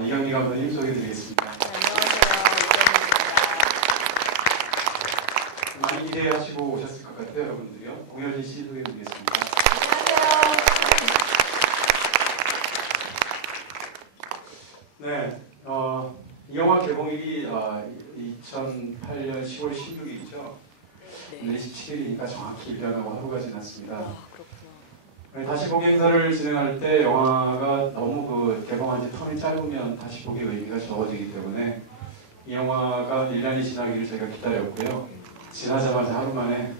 이경미 감독님 소개해드리겠습니다. 많이 기대하시고 오셨을 것 같아요, 여러분들이요. 공효진 씨 소개해드리겠습니다. 네, 이 영화 개봉일이 2008년 10월 16일이죠. 오늘 27일이니까 정확히 1년하고 하루가 지났습니다. 다시 보기 행사를 진행할 때 영화가 너무 개봉한 지 텀이 짧으면 다시 보기 의미가 적어지기 때문에 이 영화가 1년이 지나기를 저희가 기다렸고요. 지나자마자 하루 만에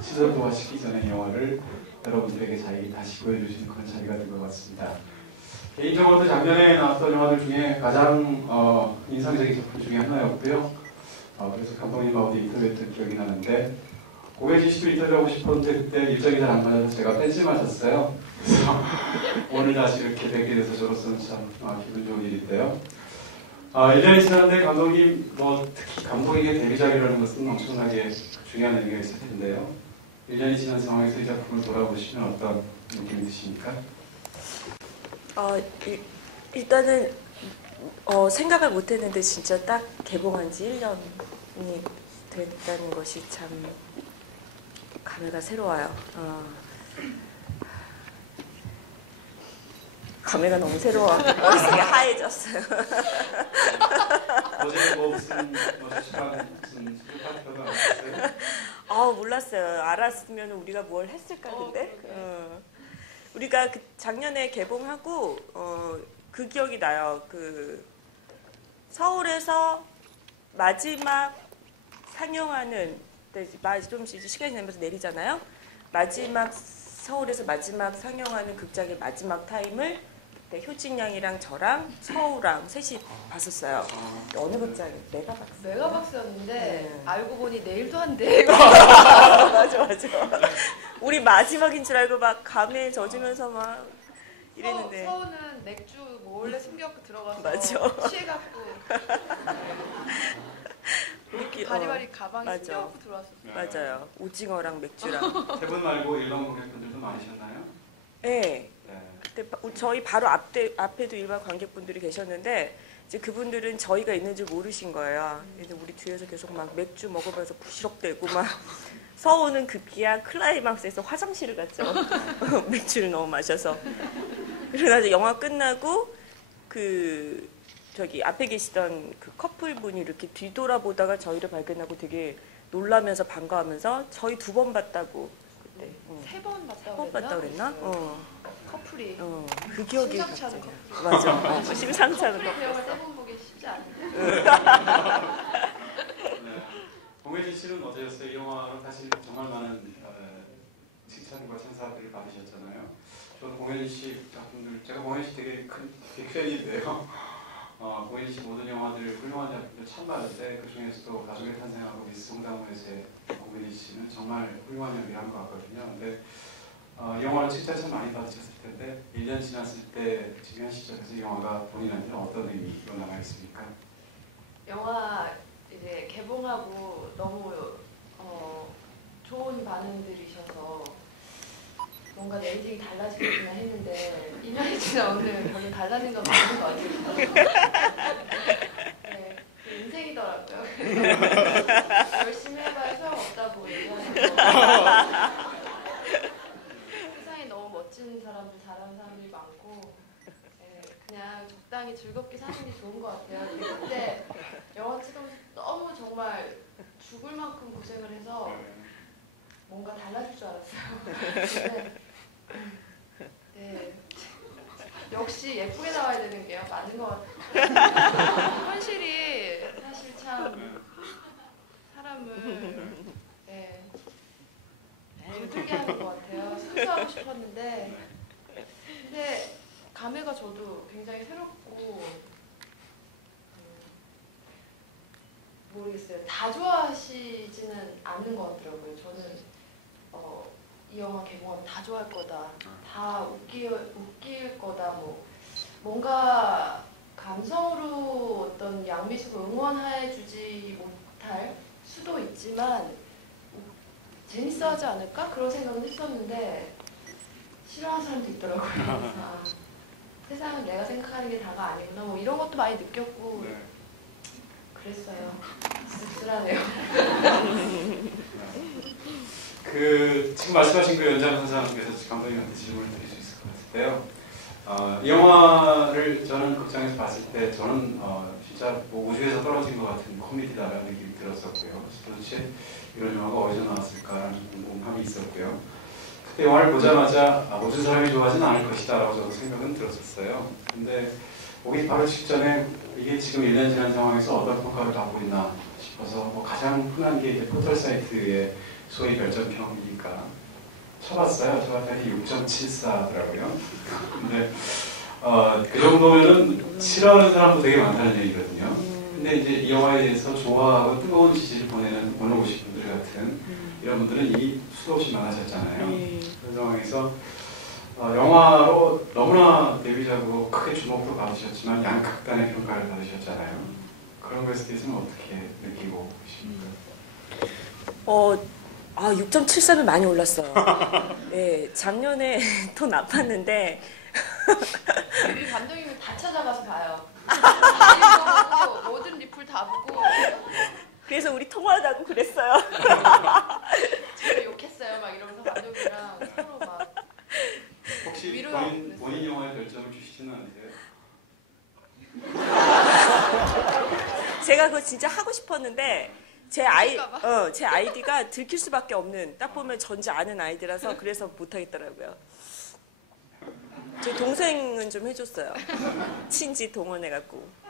시설도화시키기 전에 이 영화를 여러분들에게 다시 보여주시는 그런 자리가 된 것 같습니다. 개인적으로도 작년에 나왔던 영화들 중에 가장 인상적인 작품 중에 하나였고요. 그래서 감독님하고도 인터뷰했던 기억이 나는데 고혜진 씨도 인터뷰하고 싶었는데 그때 일정이 잘 안 맞아서 제가 뺀짐하셨어요. 그래서 오늘 다시 이렇게 뵙게 돼서 저로서는 참 기분 좋은 일인데요. 1년이 지났는데 감독님, 특히 감독에게 데뷔작이라는 것은 엄청나게 중요한 의미가 있을 텐데요. 1년이 지난 상황에서 이 작품을 돌아보시면 어떤 느낌이 드십니까? 일단은 생각을 못했는데 진짜 딱 개봉한 지 1년이 됐다는 것이 참 감회가 새로워요. 감회가 너무 새로워. 머릿속이 하얘졌어요. 어제 무슨 파트너가 나왔어요? 몰랐어요. 알았으면 우리가 뭘 했을까 근데. 우리가 작년에 개봉하고 그 기억이 나요. 서울에서 마지막 상영하는 좀 시간이 지나면서 내리잖아요. 서울에서 마지막 상영하는 극장의 마지막 타임을 그때 효진 양이랑 저랑 서우랑 셋이 봤었어요. 어느 극장이? 메가박스. 메가박스였는데 네. 알고 보니 내일도 한대. 맞아. 우리 마지막인 줄 알고 막 감에 젖으면서 막 이랬는데. 서우는 맥주 몰래 숨겨갖고 들어가서 맞아. 취해갖고 우리끼리 바리바리 가방에 맞아. 숨겨갖고 들어왔었어요. 맞아요. 오징어랑 맥주랑. 세 분 말고 일반 고객분들도 많으셨나요? 네. 그때 저희 바로 앞에도 일반 관객분들이 계셨는데 이제 그분들은 저희가 있는 줄 모르신 거예요. 그래서 우리 뒤에서 계속 막 맥주 먹으면서 부시럭대고 막 서우는 급기야 클라이막스에서 화장실을 갔죠. 맥주를 너무 마셔서. 그러다 영화 끝나고 저기 앞에 계시던 그 커플분이 이렇게 뒤돌아보다가 저희를 발견하고 되게 놀라면서 반가워하면서 저희 2번 봤다고 그때. 3번 봤다고 그랬나? 커플이. 그 기억이 심상치 않은 갑자기. 맞아. 심상치 않은 커플 커플. 대화가 3번 보기 쉽지 않은데. 공혜진 씨는 어떠셨어요? 이 영화로 사실 정말 많은 칭찬과 찬사들을 받으셨잖아요. 저는 공혜진 씨 작품들, 제가 공혜진 씨 되게 큰 빅팬인데요. 공혜진 씨 모든 영화들 훌륭한 작품들 참 많은데 그 중에서도 가족의 탄생하고 미스 송강호에서의 공혜진 씨는 정말 훌륭한 연기를 한 것 같거든요. 근데 이 영화를 칭찬 참 많이 받으셨을 텐데 1년 지났을 때 지금 현 시점에서 이 영화가 본인한테는 어떤 의미로 남아있습니까? 영화 이제 개봉하고 너무 좋은 반응들이셔서 뭔가 내 인생이 달라지겠구나 했는데 2년이 지나 오늘 별로 달라진 건 없는 것 같아요. 네, 인생이더라고요. 열심히 해봐야 소용없다고 얘기하는 거. 세상에 너무 멋진 사람들, 잘하는 사람들이 많고 그냥 적당히 즐겁게 사는 게 좋은 것 같아요. 그때 영화 찍으면서 너무 정말 죽을 만큼 고생을 해서 뭔가 달라질 줄 알았어요. 네. 역시 예쁘게 나와야 되는 게요. 맞는 것 같아요. 현실이 사실 참 사람을 힘들게 하는 것 같아요. 순수하고 싶었는데 근데 감회가 저도 굉장히 새롭고 모르겠어요. 다 좋아하시지는 않는 것 같더라고요. 저는 이 영화 개봉하면 다 좋아할 거다, 다 웃길 거다, 뭔가 감성으로 어떤 양미숙을 응원해주지 못할 수도 있지만 재밌어하지 않을까? 그런 생각은 했었는데 싫어하는 사람도 있더라고요. 세상은 내가 생각하는 게 다가 아니구나 뭐 이런 것도 많이 느꼈고 네. 그랬어요. 씁쓸하네요. 그 지금 말씀하신 그 연장선상께서 감독님한테 질문을 드릴 수 있을 것 같은데요. 이 영화를 저는 극장에서 봤을 때 저는 진짜 뭐 우주에서 떨어진 것 같은 코미디다라는 느낌이 들었었고요. 도대체 이런 영화가 어디서 나왔을까라는 궁금함이 있었고요. 그때 영화를 보자마자 모든 사람이 좋아하지는 않을 것이다 라고 저도 생각은 들었었어요. 근데 오기 바로 직전에 이게 지금 1년 지난 상황에서 어떤 평가를 받고 있나 싶어서 뭐 가장 흔한 게 이제 포털 사이트의 소위 별점평이니까 쳐봤어요. 쳐봤더니 6.74더라고요. 근데 그 정도면은 싫어하는 사람도 되게 많다는 얘기거든요. 근데 이제 이 영화에 대해서 좋아하고 뜨거운 지지를 보내오신 분들 같은 이런 분들은 이미 수도 없이 많아졌잖아요. 그런 상황에서 영화로 너무나 데뷔작으로 크게 주목도 받으셨지만 양극단의 평가를 받으셨잖아요. 그런 것에 대해서는 어떻게 느끼고 계십니까? 6.73은 많이 올랐어요. 네, 작년에 더 나빴는데 우리 감독님은 다 찾아가서 봐요. 다 보고 모든 리플 다 보고 그래서 우리 통화하자고 그랬어요. 제가 욕했어요. 막 이러면서 감독이랑 서로 막 혹시 위로하고 본인 영화에 별점을 주시지는 않으세요? 제가 그거 진짜 하고 싶었는데 제 아이디가 들킬 수밖에 없는, 딱 보면 전지 않은 아이디라서 그래서 못하겠더라고요. 제 동생은 좀 해줬어요. 친지 동원해갖고.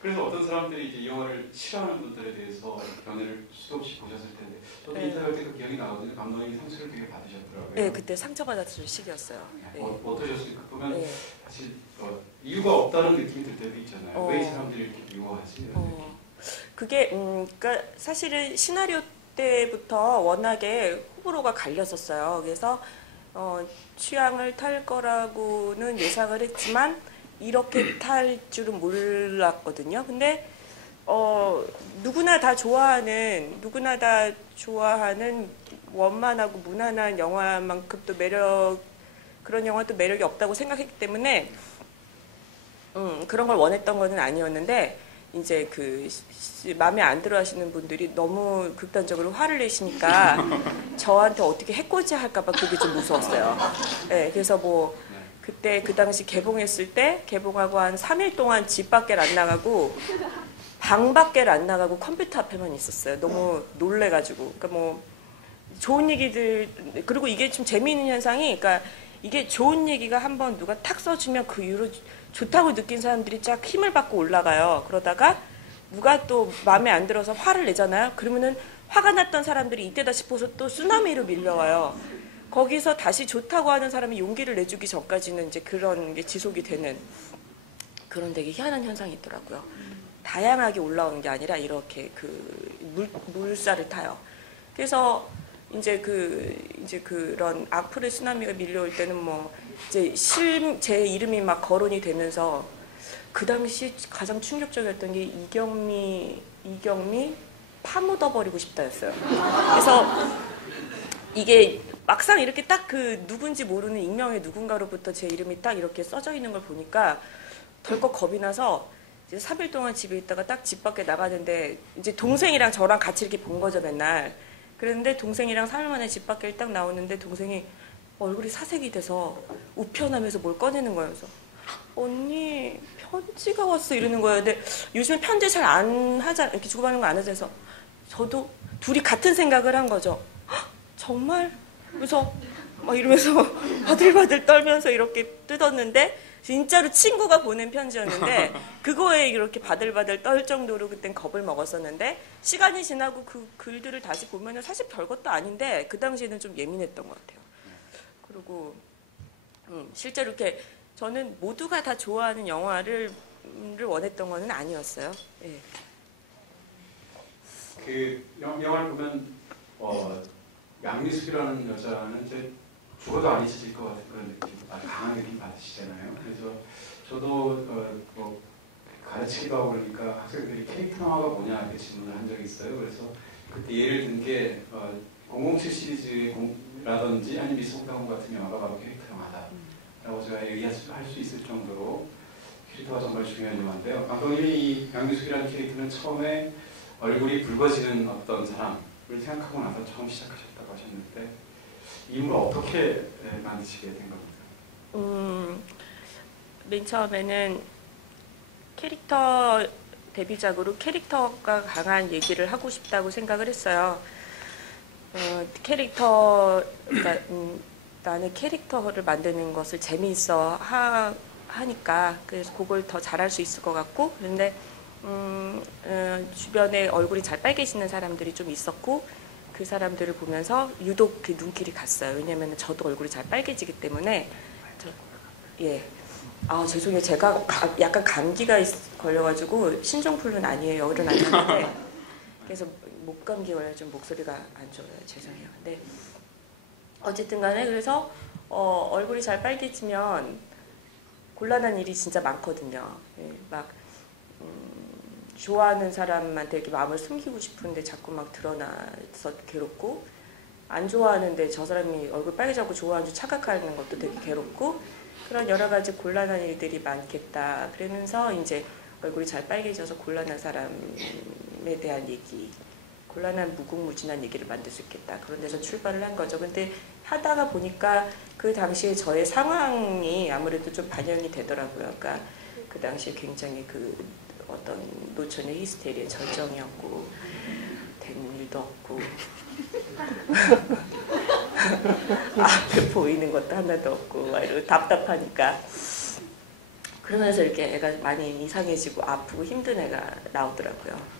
그래서 어떤 사람들이 이제 이 영화를 싫어하는 분들에 대해서 견해를 수도 없이 보셨을 텐데 저도 네. 인터뷰할 때 그 기억이 나거든요. 감독님이 상처를 되게 받으셨더라고요. 네, 그때 상처받았을 시기였어요. 네. 어떠셨습니까? 보면 네. 사실 이유가 없다는 느낌이 들 때도 있잖아요. 왜 이 사람들이 이렇게 미워하지? 그게 그러니까 사실은 시나리오 때부터 워낙에 호불호가 갈렸었어요. 그래서 취향을 탈 거라고는 예상을 했지만 이렇게 탈 줄은 몰랐거든요. 근데 누구나 다 좋아하는 원만하고 무난한 영화만큼 또 그런 영화도 매력이 없다고 생각했기 때문에 그런 걸 원했던 거는 아니었는데, 이제 마음에 안 들어 하시는 분들이 너무 극단적으로 화를 내시니까 저한테 어떻게 해코지 할까봐 그게 좀 무서웠어요. 네, 그래서 뭐 그때 그 당시 개봉했을 때 개봉하고 한 3일 동안 집 밖에 안 나가고 방 밖에 안 나가고 컴퓨터 앞에만 있었어요. 너무 놀래가지고. 그러니까 뭐 좋은 얘기들, 그리고 이게 좀 재미있는 현상이, 그러니까 이게 좋은 얘기가 한번 누가 탁 써주면 그 이후로 좋다고 느낀 사람들이 쫙 힘을 받고 올라가요. 그러다가 누가 또 마음에 안 들어서 화를 내잖아요. 그러면은 화가 났던 사람들이 이때다 싶어서 또 쓰나미로 밀려와요. 거기서 다시 좋다고 하는 사람이 용기를 내주기 전까지는 이제 그런 게 지속이 되는 그런 되게 희한한 현상이 있더라고요. 다양하게 올라오는 게 아니라 이렇게 물살을 타요. 그래서 이제 그런 악플의 쓰나미가 밀려올 때는 뭐 이제 제 이름이 막 거론이 되면서 그 당시 가장 충격적이었던 게 이경미 파묻어버리고 싶다였어요. 그래서 이게 막상 이렇게 딱 누군지 모르는 익명의 누군가로부터 제 이름이 딱 이렇게 써져 있는 걸 보니까 덜컥 겁이 나서 이제 3일 동안 집에 있다가 딱 집 밖에 나가는데 이제 동생이랑 저랑 같이 이렇게 본 거죠, 맨날. 그런데 동생이랑 3일 만에 집 밖에 딱 나오는데 동생이 얼굴이 사색이 돼서 우편함에서 뭘 꺼내는 거예요. 그래서 언니 편지가 왔어 이러는 거예요. 근데 요즘에 편지 잘 안 하잖아. 이렇게 주고받는 거 안 하자 해서 저도 둘이 같은 생각을 한 거죠. 정말? 그래서 막 이러면서 바들바들 떨면서 이렇게 뜯었는데 진짜로 친구가 보낸 편지였는데 그거에 이렇게 바들바들 떨 정도로 그땐 겁을 먹었었는데 시간이 지나고 그 글들을 다시 보면은 사실 별것도 아닌데 그 당시에는 좀 예민했던 것 같아요. 그리고 실제로 이렇게 저는 모두가 다 좋아하는 영화를 원했던 거는 아니었어요. 예. 그 영화를 보면 양미숙이라는 여자는 이제 죽어도 안 잊혀질 것 같은 그런 느낌, 아주 강한 느낌 받으시잖아요. 그래서 저도 뭐 가르치기도 하고 그러니까 학생들이 캐릭터 영화가 뭐냐 이렇게 질문을 한 적이 있어요. 그래서 그때 예를 든 게 007 시리즈라든지 아니면 미스옥다운 같은 영화가 바로 캐릭터 영화다라고 제가 얘기할 수 있을 정도로 캐릭터가 정말 중요한 영화인데요. 감독님이 이 양미숙이라는 캐릭터는 처음에 얼굴이 붉어지는 어떤 사람을 생각하고 나서 처음 시작하셨다고 하셨는데 이 인물을 어떻게 만드시게 된 겁니까? 맨 처음에는 캐릭터 데뷔작으로 캐릭터가 강한 얘기를 하고 싶다고 생각을 했어요. 그러니까 나는 캐릭터를 만드는 것을 재미있어 하니까 그래서 그걸 더 잘할 수 있을 것 같고, 그런데 주변에 얼굴이 잘 빨개지는 사람들이 좀 있었고 그 사람들을 보면서 유독 그 눈길이 갔어요. 왜냐면 저도 얼굴이 잘 빨개지기 때문에. 예. 죄송해요. 제가 약간 감기가 걸려가지고 신종플루는 아니에요. 열은 안 나는데 그래서 목감기 걸려 좀 목소리가 안 좋아요. 죄송해요. 근데 어쨌든 간에 그래서 얼굴이 잘 빨개지면 곤란한 일이 진짜 많거든요. 예, 막 좋아하는 사람한테 이렇게 마음을 숨기고 싶은데 자꾸 막 드러나서 괴롭고, 안 좋아하는데 저 사람이 얼굴 빨개져고 좋아하는 줄 착각하는 것도 되게 괴롭고, 그런 여러 가지 곤란한 일들이 많겠다. 그러면서 이제 얼굴이 잘 빨개져서 곤란한 사람에 대한 얘기, 곤란한 무궁무진한 얘기를 만들 수 있겠다. 그런 데서 출발을 한 거죠. 근데 하다가 보니까 그 당시에 저의 상황이 아무래도 좀 반영이 되더라고요. 그러니까 그 당시에 굉장히 그 어떤 노처녀 히스테리의 절정이었고 되는 일도 없고 앞에 보이는 것도 하나도 없고 막 이러고 답답하니까, 그러면서 이렇게 애가 많이 이상해지고 아프고 힘든 애가 나오더라고요.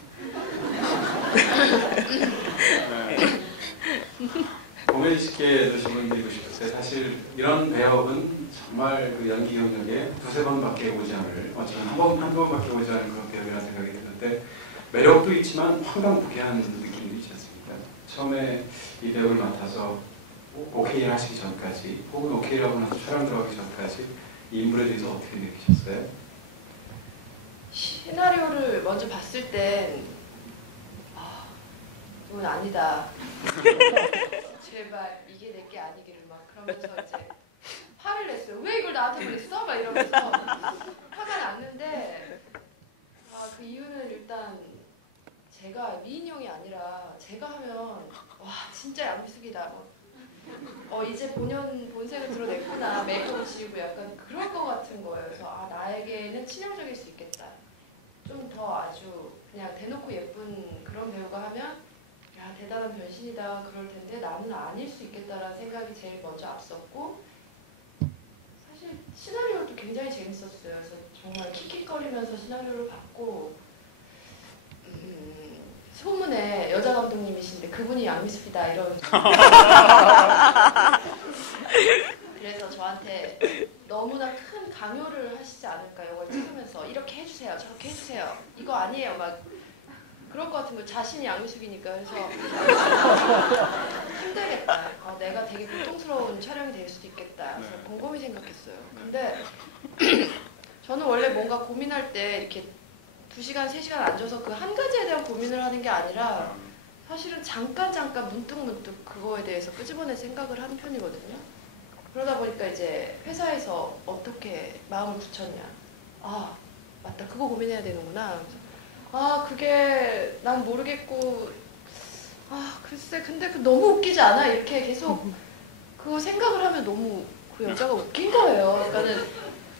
공연시키게 되신 분들이 싶었어요. 사실 이런 배역은 정말 그 연기 경력에 두세 번밖에 오지 않을, 저는 한 번밖에 오지 않을 그런 배역이라는 생각이 드는데, 매력도 있지만 황당무계한 느낌이 있지 않습니까? 처음에 이 배역을 맡아서 오케이를 하시기 전까지, 혹은 오케이라고 나서 촬영 들어가기 전까지 이 인물에 대해서 어떻게 느끼셨어요? 시나리오를 먼저 봤을 땐 이건 아니다. 제발 이게 내게 아니기를 막 그러면서 이제 화를 냈어요. 왜 이걸 나한테 그랬어? 막 이러면서 화가 났는데, 그 이유는 일단 제가 미인형이 아니라 제가 하면 와 진짜 양미숙이다. 이제 본색을 드러냈구나. 메이크업 지우고 약간 그럴 것 같은 거예요. 그래서 나에게는 치명적일 수 있겠다. 좀 더 아주 그냥 대놓고 예쁜 그런 배우가 하면 야 대단한 변신이다 그럴 텐데 나는 아닐 수 있겠다라는 생각이 제일 먼저 앞섰고, 사실 시나리오도 굉장히 재밌었어요. 그래서 정말 킥킥거리면서 시나리오를 봤고, 소문에 여자 감독님이신데 그분이 양미숙이다 이런 그래서 저한테 너무나 큰 강요를 하시지 않을까, 이걸 찍으면서 이렇게 해주세요 저렇게 해주세요 이거 아니에요 막 그럴 것 같은 거. 자신이 양미숙이니까. 그래서 힘들겠다. 내가 되게 고통스러운 촬영이 될 수도 있겠다. 그래서 곰곰이 생각했어요. 근데 저는 원래 뭔가 고민할 때 이렇게 2시간, 3시간 앉아서 그 한 가지에 대한 고민을 하는 게 아니라 사실은 잠깐 문득 그거에 대해서 끄집어내 생각을 하는 편이거든요. 그러다 보니까 이제 회사에서 어떻게 마음을 굳혔냐. 맞다. 그거 고민해야 되는구나. 그게 난 모르겠고, 글쎄 근데 너무 웃기지 않아? 이렇게 계속 그거 생각을 하면 너무 그 여자가 웃긴 거예요. 그러니까는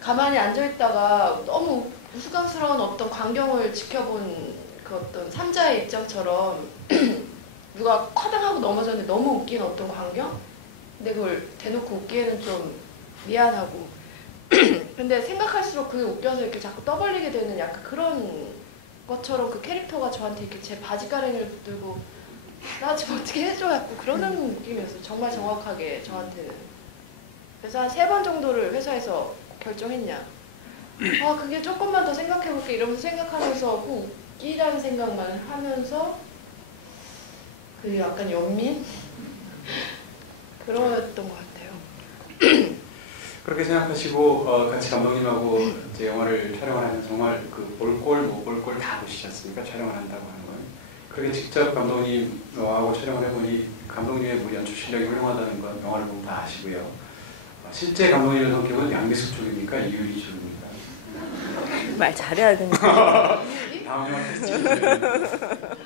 가만히 앉아있다가 너무 우스꽝스러운 어떤 광경을 지켜본 그 어떤 삼자의 입장처럼 누가 커당하고 넘어졌는데 너무 웃긴 어떤 광경? 근데 그걸 대놓고 웃기에는 좀 미안하고 근데 생각할수록 그게 웃겨서 이렇게 자꾸 떠벌리게 되는 약간 그런 것처럼 그 캐릭터가 저한테 이렇게 제 바지가랭이를 붙들고 나 지금 어떻게 해줘? 약간 그러는 느낌이었어요. 정말 정확하게 저한테는. 그래서 한 3번 정도를 회사에서 결정했냐. 그게 조금만 더 생각해볼게 이러면서 생각하면서 그 웃기다는 생각만 하면서 그 약간 연민? 그러였던 것 같아요. 그렇게 생각하시고 같이 감독님하고 이제 영화를 촬영을 하면 정말 그 볼 꼴 못 볼 꼴 다 보시지 않습니까? 촬영을 한다고 하는 건. 그렇게 직접 감독님하고 촬영을 해보니 감독님의 연출 실력이 훌륭하다는 건 영화를 보면 다 아시고요. 실제 감독님의 성격은 양미숙 쪽입니까? 이유리 쪽입니까? 말 잘해야 되는데. 다음 영화 테스트.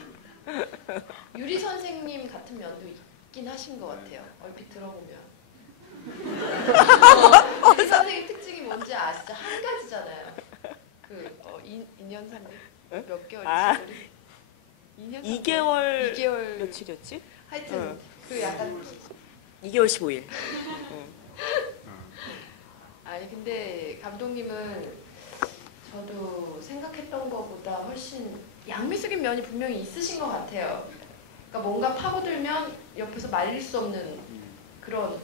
유리 선생님 같은 면도 있긴 하신 것 같아요. 얼핏 들어보면. 유리 선생님 특징이 뭔지 아시죠? 한 가지잖아요. 그 2년 3년 몇 개월 아. 2년 2개월 2개월 며칠이었지? 하여튼 그 약간 2개월 15일. 아니 근데 감독님은 저도 생각했던 것보다 훨씬 양미숙인 면이 분명히 있으신 것 같아요. 그러니까 뭔가 파고들면 옆에서 말릴 수 없는 그런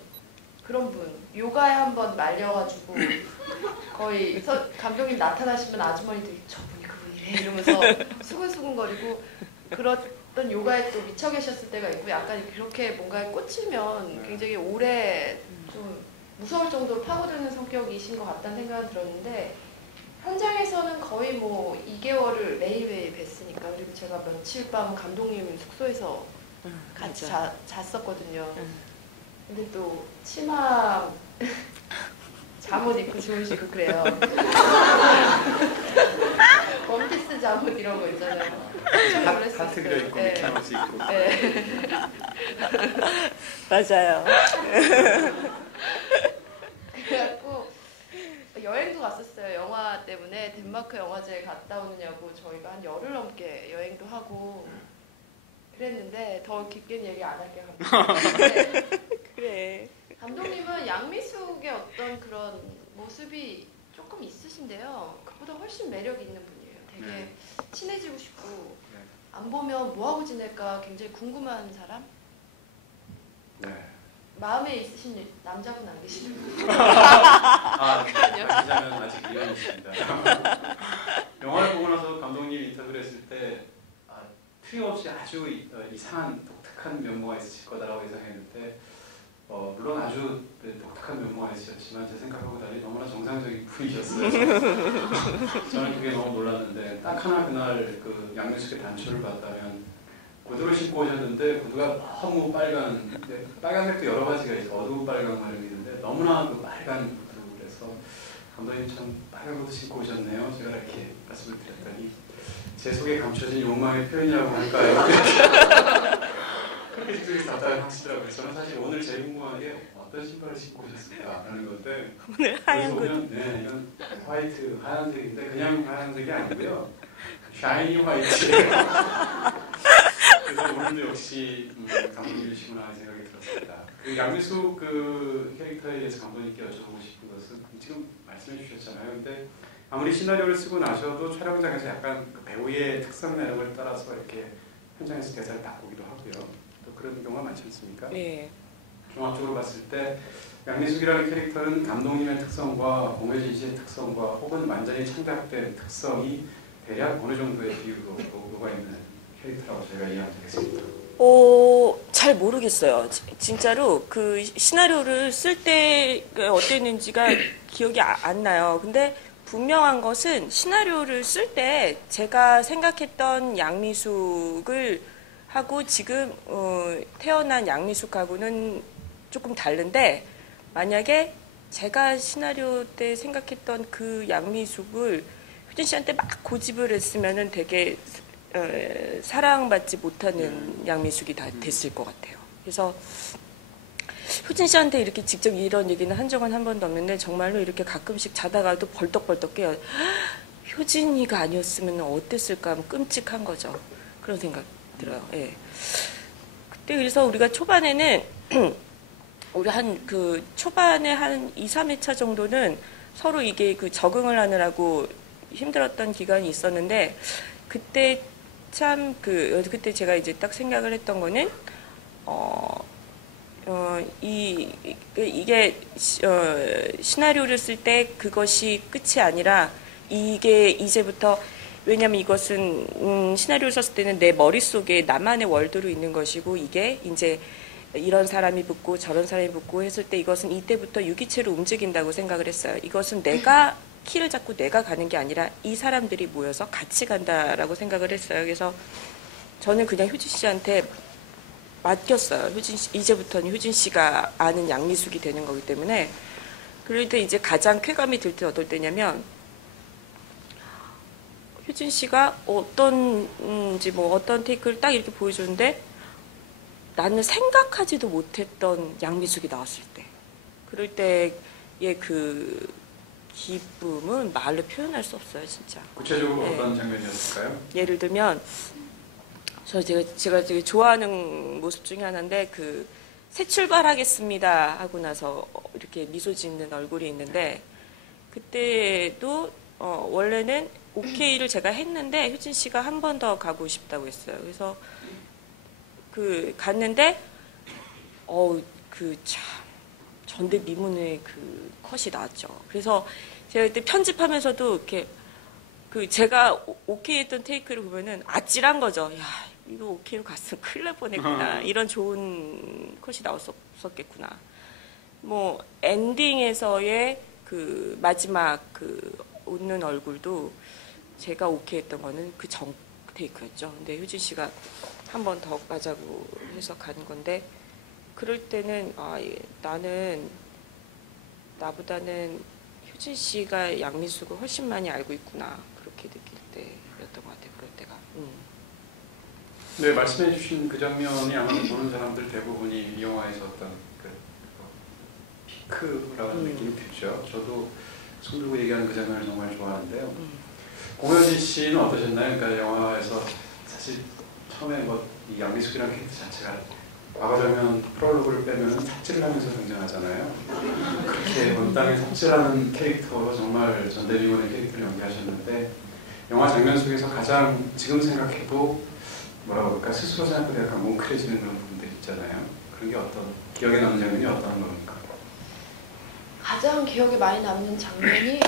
분. 요가에 한번 말려가지고 거의 감독님 나타나시면 아주머니들이 저분이 그분이래 이러면서 수근수근거리고 그랬던 요가에 또 미쳐 계셨을 때가 있고 약간 그렇게 뭔가에 꽂히면 굉장히 오래 좀 무서울 정도로 파고드는 성격이신 것 같다는 생각이 들었는데 현장에서는 거의 뭐 2개월을 매일매일 뵀으니까 그리고 제가 며칠 밤 감독님 숙소에서 같이 잤었거든요. 근데 또 치마 잠옷 입고 주무시고 그래요. 원피스 잠옷 이런 거 있잖아요. 하트 그려 입고 미키마우스 입고. 네. 맞아요. 그래갖고 여행도 갔었어요. 영화 때문에 덴마크 영화제에 갔다 오느냐고 저희가 한 열흘 넘게 여행도 하고 그랬는데 더 깊게는 얘기 안 할게요. 그래. 감독님은 양미숙의 어떤 그런 모습이 조금 있으신데요. 그보다 훨씬 매력 있는 분이에요. 되게 친해지고 싶고 안 보면 뭐하고 지낼까 굉장히 궁금한 사람? 네. 마음에 있으신 남자분 안 계시죠? 말하자면 아직 미련이 있습니다. 영화를 보고 나서 감독님 인터뷰를 했을 때 틀림없이 아주 이상한 독특한 면모가 있으실 거다라고 예상했는데 물론 아주 독특한 면모가 있으셨지만 제 생각하고 달리 너무나 정상적인 분이셨어요. 저는 그게 너무 놀랐는데 딱 하나 그날 그 양미숙의 단추를 봤다면 구두를 신고 오셨는데 구두가 너무 빨간색도 여러 가지가 있어요. 어두운 빨간 말이 있는데 너무나 그 빨간 구두 그래서 감독님 참 빨간 구두 신고 오셨네요. 제가 이렇게 말씀을 드렸더니 제 속에 감춰진 욕망의 표현이라고 할까요? 그렇게 직접해서 답답을 하시더라고요. 저는 사실 오늘 제일 궁금한 게 어떤 신발을 신고 오셨을까 하는 건데 오늘 하얀 거. 네, 이건 화이트, 하얀색인데 그냥 하얀색이 아니고요. 샤이니 화이트예요. 그래서 오늘도 역시 감독님이시구나 하는 생각이 들었습니다. 그 양미숙 그 캐릭터에 대해서 감독님께 여쭤보고 싶은 것은 지금 말씀해 주셨잖아요. 근데 아무리 시나리오를 쓰고 나셔도 촬영장에서 약간 그 배우의 특성이나 이런 걸 따라서 이렇게 현장에서 대사를 바꾸기도 하고요. 또 그런 경우가 많지 않습니까? 네. 종합적으로 봤을 때 양미숙이라는 캐릭터는 감독님의 특성과 공효진 씨의 특성과 혹은 완전히 창작된 특성이 대략 어느 정도의 비율로 녹아 있는 캐릭터라고 저희가 이해하면 되겠습니다. 잘 모르겠어요. 진짜로 그 시나리오를 쓸 때 어땠는지가 기억이 안 나요. 근데 분명한 것은 시나리오를 쓸 때 제가 생각했던 양미숙을 하고 지금 태어난 양미숙하고는 조금 다른데 만약에 제가 시나리오 때 생각했던 그 양미숙을 효진 씨한테 막 고집을 했으면은 되게 사랑받지 못하는 양미숙이 다 됐을 것 같아요. 그래서 효진 씨한테 이렇게 직접 이런 얘기는 한 적은 한 번도 없는데 정말로 이렇게 가끔씩 자다가도 벌떡벌떡 깨요. 효진이가 아니었으면 어땠을까 하면 끔찍한 거죠. 그런 생각 들어요. 예. 그때 그래서 우리가 초반에는 우리 초반에 한 2, 3회차 정도는 서로 이게 그 적응을 하느라고 힘들었던 기간이 있었는데 그때 참 그때 제가 이제 딱 생각을 했던 거는 이게 시나리오를 쓸 때 그것이 끝이 아니라 이게 이제부터 왜냐하면 이것은 시나리오를 썼을 때는 내 머릿속에 나만의 월드로 있는 것이고 이게 이제 이런 사람이 붙고 저런 사람이 붙고 했을 때 이것은 이때부터 유기체로 움직인다고 생각을 했어요. 이것은 내가 키를 잡고 내가 가는 게 아니라 이 사람들이 모여서 같이 간다라고 생각을 했어요. 그래서 저는 그냥 효진 씨한테 맡겼어요. 이제부터는 효진 씨가 아는 양미숙이 되는 거기 때문에. 그럴 때 이제 가장 쾌감이 들 때 어떨 때냐면 효진 씨가 어떤지 뭐 어떤 테이크를 딱 이렇게 보여주는데 나는 생각하지도 못했던 양미숙이 나왔을 때 그럴 때의 그 기쁨은 말로 표현할 수 없어요, 진짜. 구체적으로 네. 어떤 장면이었을까요? 예를 들면 제가 되게 좋아하는 모습 중에 하나인데 그 새 출발하겠습니다 하고 나서 이렇게 미소 짓는 얼굴이 있는데 그때도 원래는 오케이를 제가 했는데 효진 씨가 한 번 더 가고 싶다고 했어요. 그래서 그 갔는데 그 참 전대미문의 그 컷이 나왔죠. 그래서 제가 그때 편집하면서도 이렇게 그 제가 오케이 했던 테이크를 보면은 아찔한 거죠. 야, 이거 오케이로 갔으면 큰일 날 뻔했구나. 이런 좋은 컷이 나왔었겠구나. 뭐 엔딩에서의 그 마지막 그 웃는 얼굴도 제가 오케이 했던 거는 그 정 테이크였죠. 근데 효진 씨가 한 번 더 가자고 해서 간 건데 그럴 때는 나는 나보다는 효진 씨가 양미숙을 훨씬 많이 알고 있구나. 그렇게 느낄 때였던 것 같아요. 그럴 때가. 네, 말씀해 주신 그 장면이 아마도 보는 사람들 대부분이 이 영화에서 어떤 그 피크라는 느낌이 들죠. 저도 손 들고 얘기하는 그 장면을 정말 좋아하는데요. 공효진 씨는 어떠셨나요? 그러니까 영화에서 사실 처음에 이 양미숙이라는 캐릭터 자체가 과거장면 프롤로그를 빼면 삽질을 하면서 등장하잖아요. 그렇게 온 땅에 삽질하는 캐릭터로 정말 전대미문의 캐릭터를 연기하셨는데 영화 장면 속에서 가장 지금 생각해도 뭐라고 그럴까 스스로 생각보다 약간 뭉클해지는 그런 부분들 있잖아요. 그런 게 어떤 기억에 남는 장면이 어떤 겁니까? 가장 기억에 많이 남는 장면이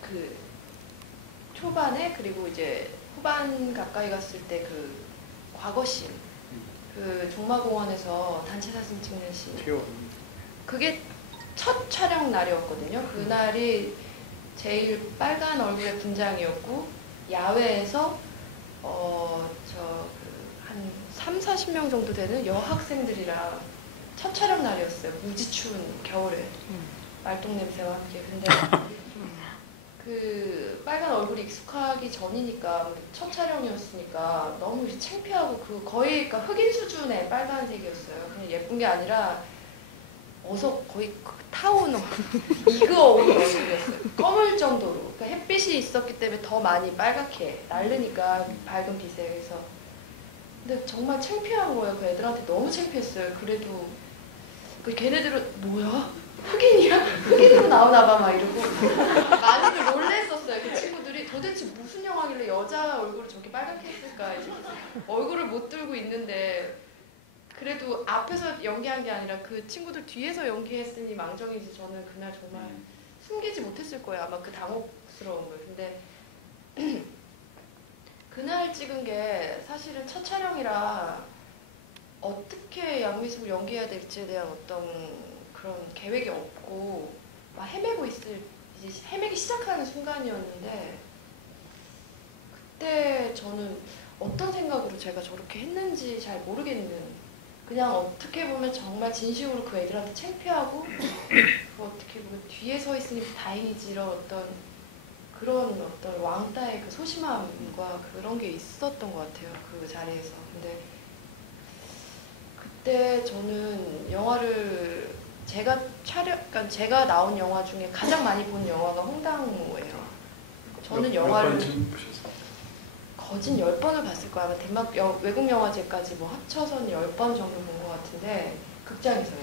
그 초반에 그리고 이제 후반 가까이 갔을 때 그 과거씬 그 종마공원에서 단체 사진 찍는 씬 그게 첫 촬영 날이었거든요. 그날이 제일 빨간 얼굴의 분장이었고 야외에서 한 3-40명 정도 되는 여학생들이랑 첫 촬영 날이었어요. 무지 추운 겨울에 말똥 냄새와 함께. 근데 그 빨간 얼굴이 익숙하기 전이니까 첫 촬영이었으니까 너무 창피하고 그 거의 그러니까 흑인 수준의 빨간색이었어요. 그냥 예쁜 게 아니라 어서 거의 타오는 익어오는 얼굴이었어요. 검을 정도로. 그러니까 햇빛이 있었기 때문에 더 많이 빨갛게 날르니까 밝은 빛에. 그래서 근데 정말 창피한 거예요. 그 애들한테 너무 창피했어요. 그래도 그 걔네들은 뭐야? 흑인이야? 흑인으로 나오나 봐 막 이러고 많이들 놀랬었어요. 그 친구들이 도대체 무슨 영화길래 여자 얼굴을 저렇게 빨갛게 했을까. 얼굴을 못 들고 있는데 그래도 앞에서 연기한 게 아니라 그 친구들 뒤에서 연기했으니 망정이지. 저는 그날 정말 숨기지 못했을 거예요. 아마 그 당혹스러운 걸. 근데 그날 찍은 게 사실은 첫 촬영이라 어떻게 양미숙을 연기해야 될지에 대한 어떤 그런 계획이 없고 막 헤매기 시작하는 순간이었는데 그때 저는 어떤 생각으로 제가 저렇게 했는지 잘 모르겠는 그냥 어떻게 보면 정말 진심으로 그 애들한테 창피하고 어떻게 보면 뒤에 서 있으니 다행이지 이런 그런 어떤 왕따의 그 소심함과 그런 게 있었던 것 같아요. 그 자리에서. 근데 그때 저는 영화를 그러니까 제가 나온 영화 중에 가장 많이 본 영화가 홍당무예요. 저는 영화를 거진 10번을 봤을 거야. 아마 덴마크 외국 영화제까지 뭐 합쳐서는 10번 정도 본 것 같은데 극장에서요.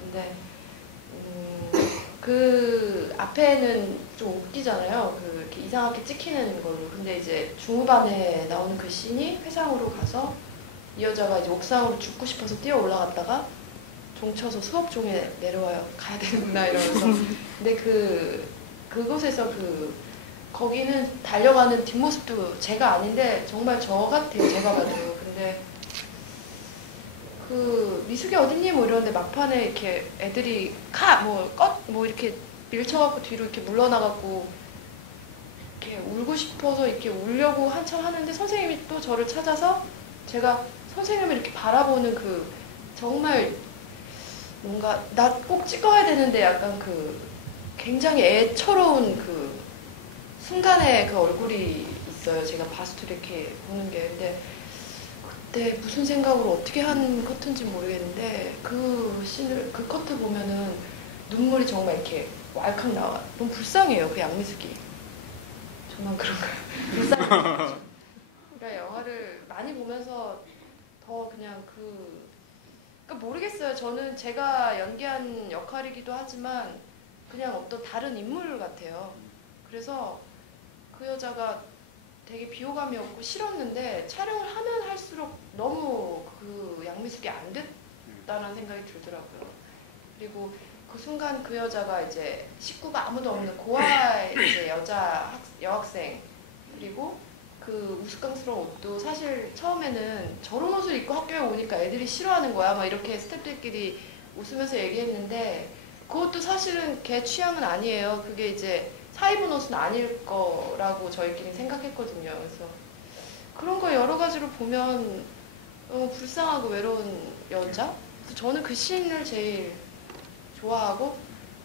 근데 그 앞에는 좀 웃기잖아요. 그 이렇게 이상하게 찍히는 걸로. 근데 이제 중후반에 나오는 그 씬이 회상으로 가서 이 여자가 이제 옥상으로 죽고 싶어서 뛰어 올라갔다가 종쳐서 수업종에 내려와요. 가야 되는구나 이러면서. 근데 그곳에서 거기는 달려가는 뒷모습도 제가 아닌데 정말 저 같아요. 제가 봐도. 근데 미숙이 어딨니? 뭐 이러는데 막판에 이렇게 애들이 뭐 이렇게 밀쳐갖고 뒤로 이렇게 물러나갖고 이렇게 울고 싶어서 이렇게 울려고 한참 하는데 선생님이 또 저를 찾아서 제가 선생님을 이렇게 바라보는 정말 뭔가 나 꼭 찍어야 되는데 약간 굉장히 애처로운 순간에 그 얼굴이 있어요. 제가 바스트 이렇게 보는 게. 근데 그때 무슨 생각으로 어떻게 한 커트인지 모르겠는데 그 씬을 그 커트 보면은 눈물이 정말 이렇게 왈칵 나와. 너무 불쌍해요. 그 양미숙이. 저만 그런가요? 불쌍해요. 그러니까 영화를 많이 보면서 더 그냥 그러니까 모르겠어요. 저는 제가 연기한 역할이기도 하지만 그냥 어떤 다른 인물 같아요. 그래서 그 여자가 되게 비호감이 없고 싫었는데 촬영을 하면 할수록 너무 그 양미숙이 안 됐다는 생각이 들더라고요. 그리고 그 순간 그 여자가 이제 식구가 아무도 없는 고아 이제 여학생 그리고 그 우스꽝스러운 옷도 사실 처음에는 저런 옷을 입고 학교에 오니까 애들이 싫어하는 거야. 막 이렇게 스태프들끼리 웃으면서 얘기했는데 그것도 사실은 걔 취향은 아니에요. 그게 이제 사 입은 옷은 아닐 거라고 저희끼리 생각했거든요. 그래서 그런 거 여러 가지로 보면 불쌍하고 외로운 여자? 그래서 저는 그 씬을 제일 좋아하고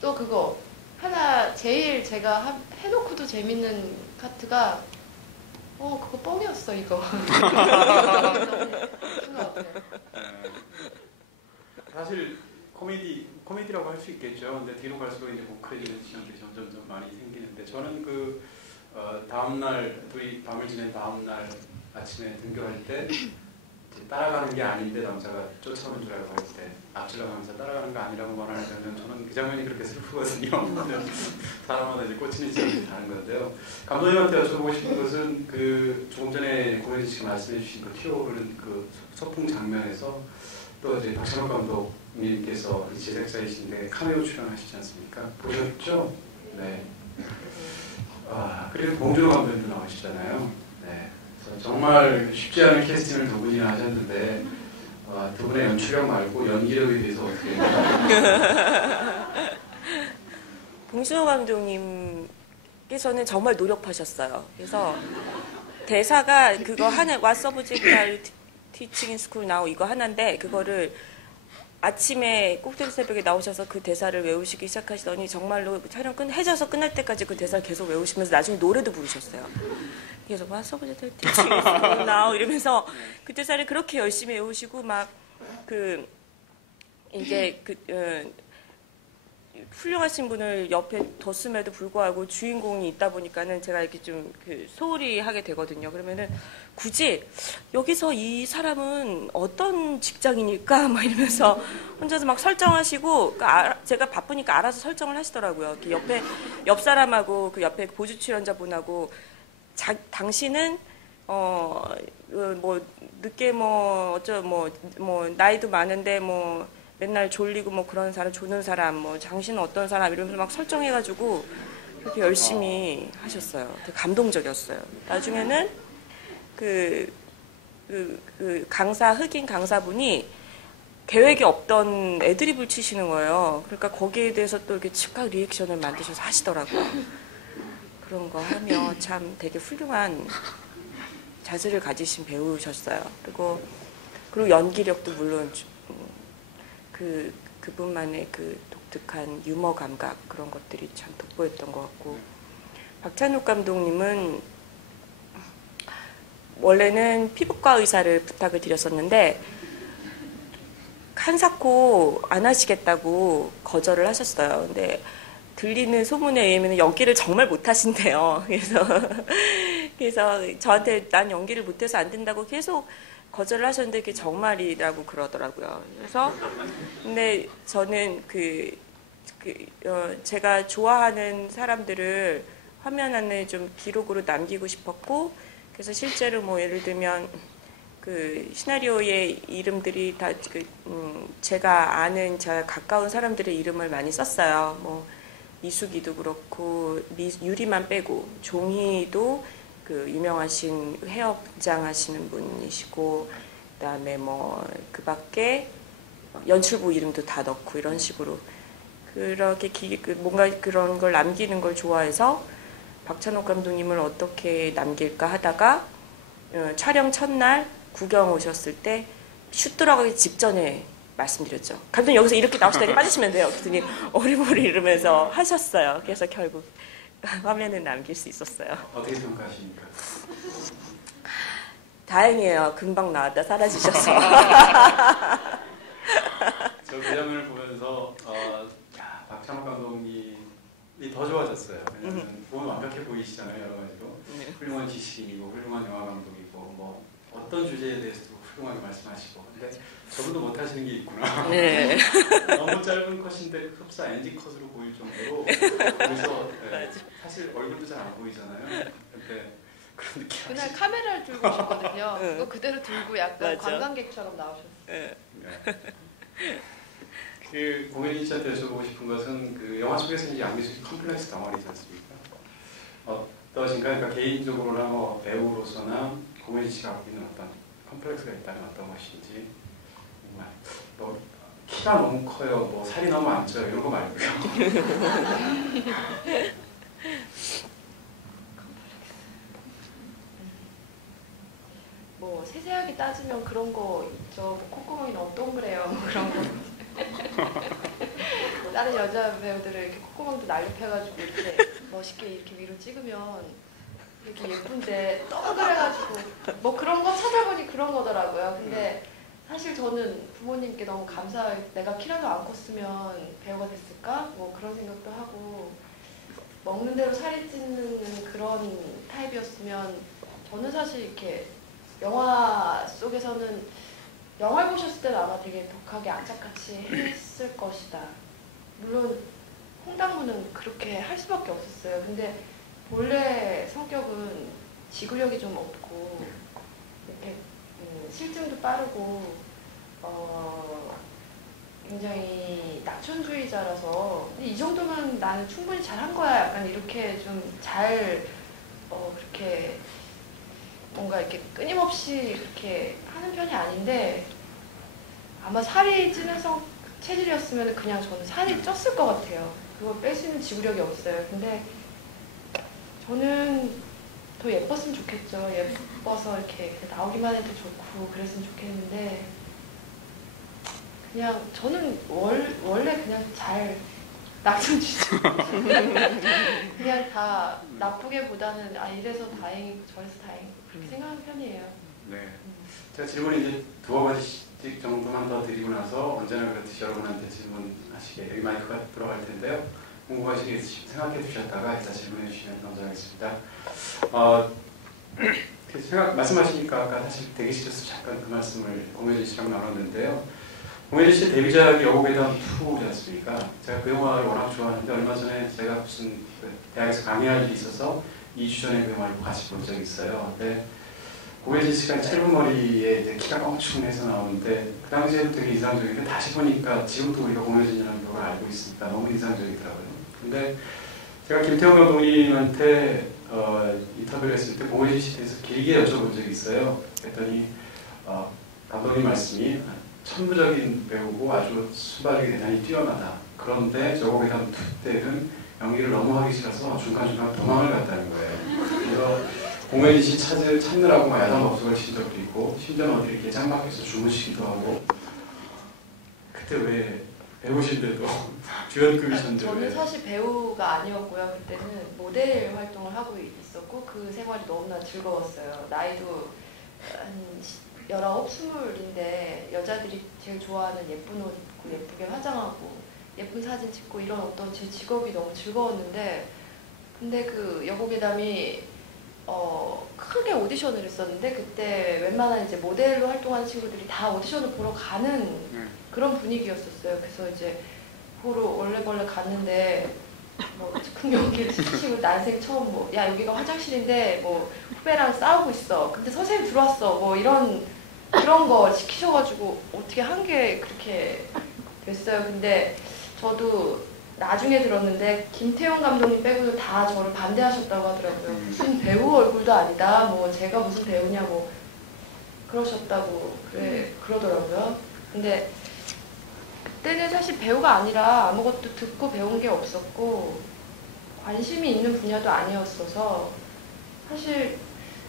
또 그거 하나 제일 제가 해놓고도 재밌는 카트가 그거 뻥이었어 이거. 사실 코미디라고 할 수 있겠죠. 근데 뒤로 갈수록 이제 뭉클해지는 시간들이 점점 좀 많이 생기는데 저는 그 다음날 둘이 밤을 지낸 다음날 아침에 등교할 때 따라가는 게 아닌데 남자가 쫓아오는 줄 알고 할 때 앞질러 가면서 따라가는 거 아니라고 말하면 저는 그 장면이 그렇게 슬프거든요. 사람마다 이제 꽂히는 지점이 다른 건데요. 감독님한테 여쭤보고 싶은 것은 그 조금 전에 고현진 씨가 말씀해주신 그 튀어오르는 그 소풍 장면에서 또 이제 박찬욱 감독님께서 제작자이신데 카메오 출연하시지 않습니까? 보셨죠? 네. 그리고 봉준호 감독님도 나오시잖아요. 네. 정말 쉽지 않은 캐스팅을 두 분이나 하셨는데 두 분의 연출력 말고 연기력에 대해서 어떻게 봉준호 감독님께서는 정말 노력하셨어요. 그래서 대사가 그거 하나 What's Object Teaching in School Now 이거 하나인데 그거를 아침에 꼭대기 새벽에 나오셔서 그 대사를 외우시기 시작하시더니 정말로 촬영 해져서 끝날 때까지 그 대사를 계속 외우시면서 나중에 노래도 부르셨어요. 그래서 What's Object Teaching in School Now 이러면서 그 대사를 그렇게 열심히 외우시고 막 이제 훌륭하신 분을 옆에 뒀음에도 불구하고 주인공이 있다 보니까는 제가 이렇게 좀 소홀히 하게 되거든요. 그러면은 굳이 여기서 이 사람은 어떤 직장인일까 막 이러면서 혼자서 막 설정하시고 제가 바쁘니까 알아서 설정을 하시더라고요. 옆에 옆 사람하고 그 옆에 보조 출연자분하고 당신은 뭐 늦게 뭐 나이도 많은데 뭐 맨날 졸리고 뭐 그런 사람, 조는 사람, 뭐 당신은 어떤 사람 이러면서 막 설정해가지고 그렇게 열심히 하셨어요. 되게 감동적이었어요. 나중에는 흑인 강사분이 계획이 없던 애드립을 치시는 거예요. 그러니까 거기에 대해서 또 이렇게 즉각 리액션을 만드셔서 하시더라고요. 그런 거 하면 참 되게 훌륭한 자질을 가지신 배우셨어요. 그리고 연기력도 물론 그분만의 그 독특한 유머 감각 그런 것들이 참 돋보였던 것 같고 박찬욱 감독님은 원래는 피부과 의사를 부탁을 드렸었는데 한사코 안 하시겠다고 거절을 하셨어요. 근데 들리는 소문에 의하면 연기를 정말 못하신대요. 그래서 저한테 난 연기를 못해서 안 된다고 계속 거절을 하셨는데 그게 정말이라고 그러더라고요. 그래서 근데 저는 제가 좋아하는 사람들을 화면 안에 좀 기록으로 남기고 싶었고 그래서 실제로 뭐 예를 들면 그 시나리오의 이름들이 다 제가 아는 제가 가까운 사람들의 이름을 많이 썼어요. 뭐 이수기도 그렇고 유리만 빼고 종희도 그 유명하신 헤어 분장하시는 분이시고 그다음에 뭐 그 밖에 연출부 이름도 다 넣고 이런 식으로 그렇게 뭔가 그런 걸 남기는 걸 좋아해서 박찬욱 감독님을 어떻게 남길까 하다가 촬영 첫날 구경 오셨을 때 슛 들어가기 직전에 말씀드렸죠. 감독님 여기서 이렇게 나오시다니 빠지시면 돼요. 그랬더니 어리버리 이러면서 하셨어요. 그래서 결국 화면에 남길 수 있었어요. 어떻게 평가하십니까? 다행이에요. 금방 나왔다 사라지셔서. 저 그 장면을 보면서 야, 박찬욱 감독님이 더 좋아졌어요. 왜냐하면 보면 완벽해 보이시잖아요. 여러 가지로. 네. 훌륭한 지식인이고 훌륭한 영화 감독이고 뭐 어떤 주제에 대해서도 훌륭하게 말씀하시고 근데 저분도 못하시는 게 있구나. 네. 너무 짧은 컷인데 흡사 NG 컷으로 보일 정도로 그래서 네, 사실 얼굴도 잘 안 보이잖아요. 근데 그런 느낌. 그날 카메라를 들고 오셨거든요. 응. 그거 그대로 들고 약간 맞아. 관광객처럼 나오셨어요. 네. 그 공연이 씨한테 여쭤보고 싶은 것은 그 영화 속에서 이제 양미숙이 컴플렉스 덩어리지 않습니까? 어떠신가요? 그러니까 개인적으로나 뭐 배우로서나 공연이 씨가 갖고 있는 어떤 컴플렉스가 있다면 어떤 것인지 정말 뭐 키가 너무 커요, 뭐 살이 너무 안 쪄요 이런 거 말고요. 뭐 세세하게 따지면 그런 거 있죠. 뭐 콧구멍이 너무 동그래요. 뭐 그런 거. 뭐 다른 여자 배우들은 이렇게 콧구멍도 날렵해가지고 이렇게 멋있게 이렇게 위로 찍으면 이렇게 예쁜데 동그래가지고 뭐 그런 거 찾아보니 그런 거더라고요. 근데 사실 저는 부모님께 너무 감사하게 내가 키라도 안 컸으면 배우가 됐을까? 뭐 그런 생각도 하고 먹는 대로 살이 찌는 그런 타입이었으면 저는 사실 이렇게 영화 속에서는 영화를 보셨을 때는 아마 되게 독하게 악착같이 했을 것이다. 물론 홍당무는 그렇게 할 수밖에 없었어요. 근데 본래 성격은 지구력이 좀 없고 이렇게 실증도 빠르고 굉장히 낙천주의자라서 이 정도면 나는 충분히 잘한 거야. 약간 이렇게 좀 잘 그렇게 뭔가 이렇게 끊임없이 그렇게 하는 편이 아닌데 아마 살이 찌는 체질이었으면 그냥 저는 살이 쪘을 것 같아요. 그걸 뺄 수 있는 지구력이 없어요. 근데 저는 더 예뻤으면 좋겠죠. 예뻐서 이렇게 나오기만 해도 좋고 그랬으면 좋겠는데 그냥 저는 원래 그냥 잘 낙천주의자 그냥 다 나쁘게 보다는 이래서 다행이고 저래서 다행이고 그렇게 생각하는 편이에요. 네. 제가 질문을 이제 두어 가지씩 정도만 더 드리고 나서 언제나 그렇듯이 여러분한테 질문하시게 여기 마이크가 들어갈 텐데요. 궁금하시게 있으시면 생각해 두셨다가 이따 질문해 주시면 감사하겠습니다. 말씀하시니까 아까 사실 대기실에서 잠깐 그 말씀을 공효진 씨랑 나눴는데요. 공효진 씨 데뷔작이 여고괴담 2지 않습니까? 제가 그 영화를 워낙 좋아하는데 얼마 전에 제가 무슨 대학에서 강의할 일이 있어서 2주 전에 그 영화를 같이 본 적이 있어요. 근데 공효진 씨가 짧은 머리에 이제 키가 껑충해서 나오는데 그 당시에도 되게 인상적인데 다시 보니까 지금도 우리가 공효진이라는 걸 알고 있으니까 너무 인상적이더라고요. 근데 제가 김태형 감독님한테 인터뷰를 했을 때 공효진 씨에 대해서 길게 여쭤본 적이 있어요. 그랬더니 감독님 말씀이 천부적인 배우고 아주 순발력이 대단히 뛰어나다. 그런데 여고괴담 2 때는 연기를 너무 하기 싫어서 중간중간 도망을 갔다는 거예요. 그래서 공효진 씨 찾느라고 막 야단법석을 친 적도 있고 심지어는 어디 이렇게 짱박혀서 주무시기도 하고 그때 왜 배우신데도 주연급이셨는데 저는 사실 배우가 아니었고요. 그때는 모델 활동을 하고 있었고 그 생활이 너무나 즐거웠어요. 나이도 한 19, 20인데 여자들이 제일 좋아하는 예쁜 옷 입고 예쁘게 화장하고 예쁜 사진 찍고 이런 어떤 제 직업이 너무 즐거웠는데 근데 그 여고괴담이 크게 오디션을 했었는데 그때 웬만한 이제 모델로 활동하는 친구들이 다 오디션을 보러 가는 그런 분위기였었어요. 그래서 이제 보러 원래벌레 갔는데 뭐 즉흥 연기를 시키고 난생 처음 야 여기가 화장실인데 뭐 후배랑 싸우고 있어. 근데 선생님 들어왔어. 뭐 그런 거 시키셔가지고 어떻게 한 게 그렇게 됐어요. 근데 저도 나중에 들었는데 김태형 감독님 빼고는 다 저를 반대하셨다고 하더라고요. 무슨 배우 얼굴도 아니다. 뭐 제가 무슨 배우냐 뭐 그러셨다고 그러더라고요. 근데 그때는 사실 배우가 아니라 아무것도 듣고 배운 게 없었고 관심이 있는 분야도 아니었어서 사실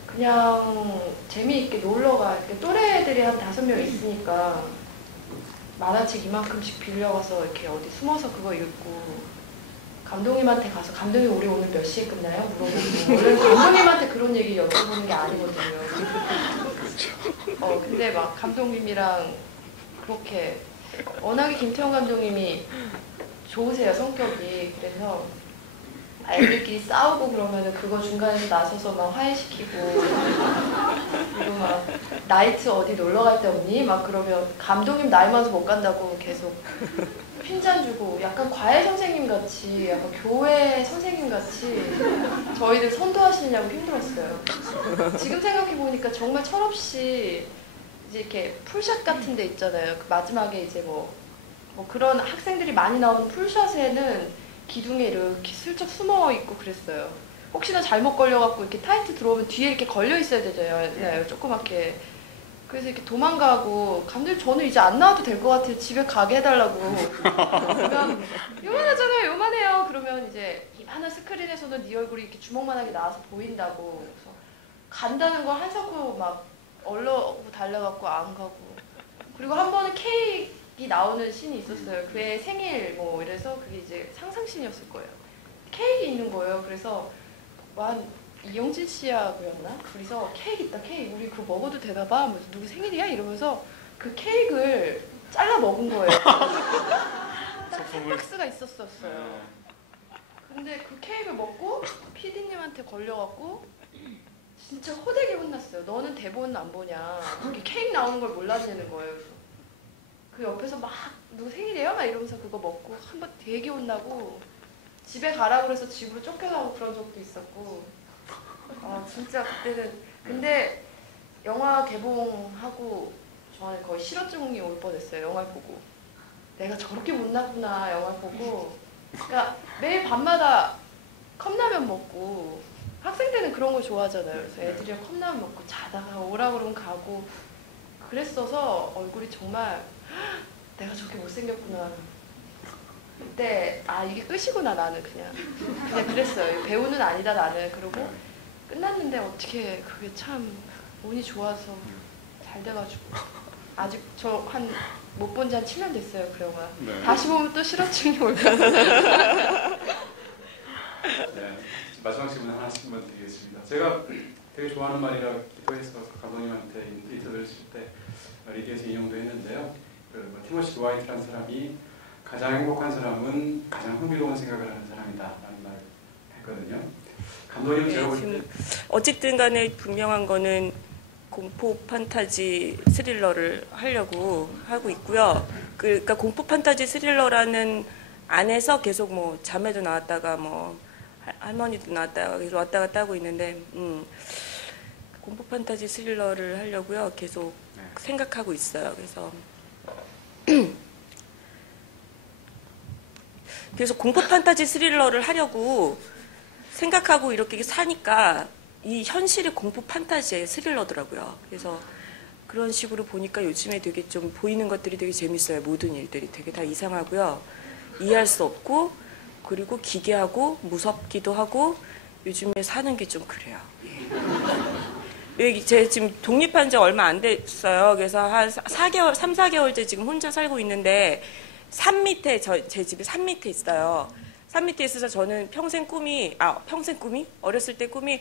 그냥 재미있게 놀러가 또래들이 한 5명 있으니까 만화책 이만큼씩 빌려가서 이렇게 어디 숨어서 그거 읽고 감독님한테 가서 감독님 우리 오늘 몇 시에 끝나요? 물어보고 원래 감독님한테 그런 얘기 여쭤보는 게 아니거든요. 근데 막 감독님이랑 그렇게 워낙에 김태형 감독님이 좋으세요, 성격이. 그래서 애들끼리 싸우고 그러면은 그거 중간에서 나서서 막 화해시키고, 그리고 막 나이트 어디 놀러 갈 데 없니? 막 그러면 감독님 나이 많아서 못 간다고 계속 핀잔 주고, 약간 과외 선생님 같이, 약간 교회 선생님 같이 저희들 선도하시느냐고 힘들었어요. 지금 생각해 보니까 정말 철없이 이제 이렇게 풀샷 같은 데 있잖아요. 그 마지막에 이제 뭐 그런 학생들이 많이 나오는 풀샷에는 기둥에 이렇게 슬쩍 숨어 있고 그랬어요. 혹시나 잘못 걸려갖고 이렇게 타이트 들어오면 뒤에 이렇게 걸려 있어야 되잖아요. 조그맣게. 그래서 이렇게 도망가고, 감독님 저는 이제 안 나와도 될 것 같아요. 집에 가게 해달라고. 그러면 요만하잖아요. 요만해요. 그러면 이제 이만한 스크린에서는 네 얼굴이 이렇게 주먹만하게 나와서 보인다고. 그래서 간다는 걸 한사코 막 얼러고 달려갖고 안 가고. 그리고 한 번은 케이크 나오는 씬이 있었어요. 그의 생일 뭐 이래서 그게 이제 상상씬이었을 거예요. 케이크 있는 거예요. 그래서 이영진 씨하고였나? 둘이서 케이크 있다, 케이크. 우리 그거 먹어도 되나 봐. 하면서 누구 생일이야? 이러면서 그 케이크를 잘라 먹은 거예요. 딱 박스가 있었어요. 근데 그 케이크를 먹고 PD님한테 걸려갖고 진짜 호되게 혼났어요. 너는 대본 안 보냐? 이렇게 케이크 나오는 걸 몰라주는 거예요. 그래서 그 옆에서 막 누구 생일이에요? 막 이러면서 그거 먹고 한번 되게 혼나고 집에 가라 그래서 집으로 쫓겨나고 그런 적도 있었고. 진짜 그때는. 근데 영화 개봉하고 저는 거의 실어증이 올 뻔했어요. 영화를 보고. 내가 저렇게 못났구나, 영화를 보고. 그러니까 매일 밤마다 컵라면 먹고, 학생 때는 그런 거 좋아하잖아요. 그래서 애들이랑 컵라면 먹고 자다가 오라 그러면 가고 그랬어서 얼굴이 정말 내가 저렇게 못생겼구나. 그때 이게 끝이구나. 나는 그냥 그랬어요. 배우는 아니다 나는. 그러고 끝났는데 어떻게 그게 참 운이 좋아서 잘 돼가지고 아직 저 못 본 지 한 7년 됐어요, 그 영화. 네. 다시 보면 또 실어증이 올까. 네, 마지막 질문 하나씩만 드리겠습니다. 제가 되게 좋아하는 말이라 기도해서 감독님한테 인터뷰를 했을 때 리디에서 인용도 했는데요. 티모시 드와이트라는 사람이 가장 행복한 사람은 가장 흥미로운 생각을 하는 사람이다 라는 말을 했거든요. 감독님 제가 볼 때 어쨌든 간에 분명한 거는 공포 판타지 스릴러를 하려고 하고 있고요. 그러니까 공포 판타지 스릴러라는 안에서 계속 뭐 자매도 나왔다가 뭐 할머니도 나왔다가 계속 왔다 갔다 하고 있는데 공포 판타지 스릴러를 하려고요. 계속 생각하고 있어요. 그래서 공포 판타지 스릴러를 하려고 생각하고 이렇게 사니까 이 현실이 공포 판타지의 스릴러더라고요. 그래서 그런 식으로 보니까 요즘에 되게 좀 보이는 것들이 되게 재밌어요. 모든 일들이 되게 다 이상하고요. 이해할 수 없고, 그리고 기괴하고 무섭기도 하고, 요즘에 사는 게 좀 그래요. 제가 지금 독립한 지 얼마 안 됐어요. 그래서 한 4개월, 3, 4개월째 지금 혼자 살고 있는데, 산 밑에, 제 집이 산 밑에 있어요. 산 밑에 있어서 저는 평생 꿈이, 어렸을 때 꿈이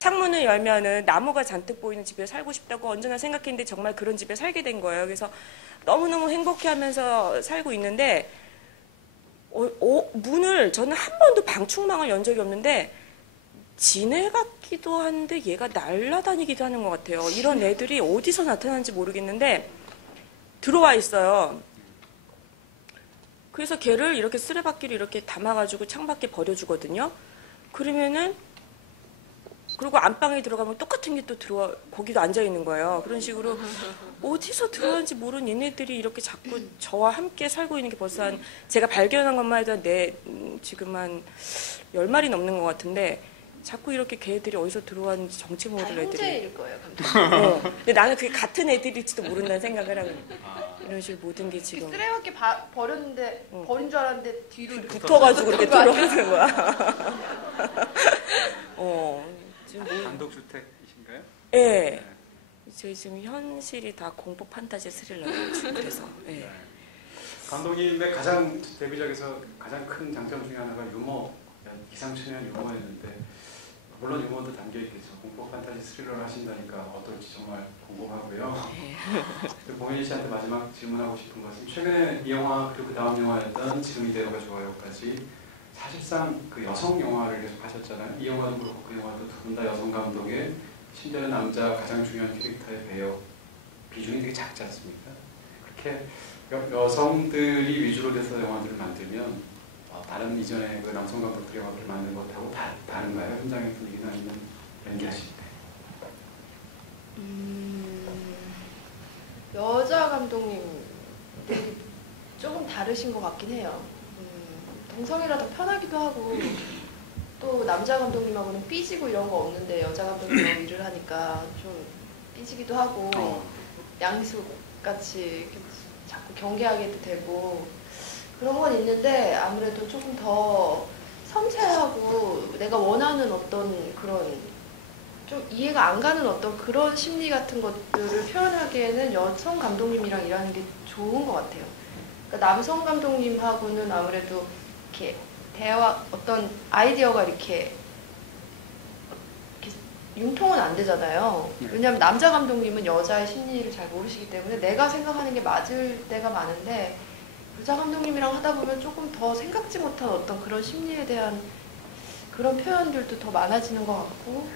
창문을 열면은 나무가 잔뜩 보이는 집에 살고 싶다고 언제나 생각했는데 정말 그런 집에 살게 된 거예요. 그래서 너무너무 행복해 하면서 살고 있는데, 문을 저는 한 번도 방충망을 연 적이 없는데, 지네 같기도 한데 얘가 날아다니기도 하는 것 같아요. 이런 애들이 어디서 나타나는지 모르겠는데, 들어와 있어요. 그래서 걔를 이렇게 쓰레받기를 이렇게 담아가지고 창밖에 버려주거든요. 그러면은, 그리고 안방에 들어가면 똑같은 게 또 거기도 앉아있는 거예요. 그런 식으로 어디서 들어왔는지 모르는 얘네들이 이렇게 자꾸 저와 함께 살고 있는 게 벌써 제가 발견한 것만 해도 지금 한 10마리 넘는 것 같은데, 자꾸 이렇게 걔들이 어디서 들어왔는지 정체 모를 애들이. 형제일 거예요, 감독님. 근데 나는 그게 같은 애들일지도 모른다는 생각을 하고 이런 식으로 모든 게 지금. 쓰레받기 버렸는데, 버린 줄 알았는데 뒤로 이렇게 붙어가지고 이렇게 들어가는 거야. 지금 단독주택이신가요? 네. 저희 지금 현실이 다 공포 판타지 스릴러예요. 그래서. 네. 감독님의 가장 데뷔작에서 가장 큰 장점 중에 하나가 유머, 기상천외한 유머였는데 물론 유머도 담겨 있겠죠. 공포 판타지 스릴러를 하신다니까 어떨지 정말 궁금하고요. 봉현희 씨한테 마지막 질문하고 싶은 것은 최근에 이 영화 그리고 그 다음 영화였던 지금 이대로가 좋아요까지 사실상 그 여성 영화를 계속 하셨잖아요. 이 영화도 그렇고 그 영화도 두 분 다 여성 감독의 심지어는 남자 가장 중요한 캐릭터의 배역 비중이 되게 작지 않습니까? 그렇게 여성들이 위주로 돼서 영화들을 만들면 다른 이전에 그 남성 감독들의 영화들을 만든 것하고 다른가요? 현장의 분위기나 아니면 연기하실 때? 여자 감독님들이 조금 다르신 것 같긴 해요. 동성이라 더 편하기도 하고 또 남자 감독님하고는 삐지고 이런 거 없는데 여자 감독님하고 일을 하니까 좀 삐지기도 하고 양희숙같이 이렇게 자꾸 경계하게도 되고 그런 건 있는데 아무래도 조금 더 섬세하고 내가 원하는 어떤 그런 좀 이해가 안 가는 어떤 그런 심리 같은 것들을 표현하기에는 여성 감독님이랑 일하는 게 좋은 것 같아요. 그러니까 남성 감독님하고는 아무래도 이렇게 대화 어떤 아이디어가 이렇게 융통은 안 되잖아요. 왜냐하면 남자 감독님은 여자의 심리를 잘 모르시기 때문에 내가 생각하는 게 맞을 때가 많은데 여자 감독님이랑 하다 보면 조금 더 생각지 못한 어떤 그런 심리에 대한 그런 표현들도 더 많아지는 것 같고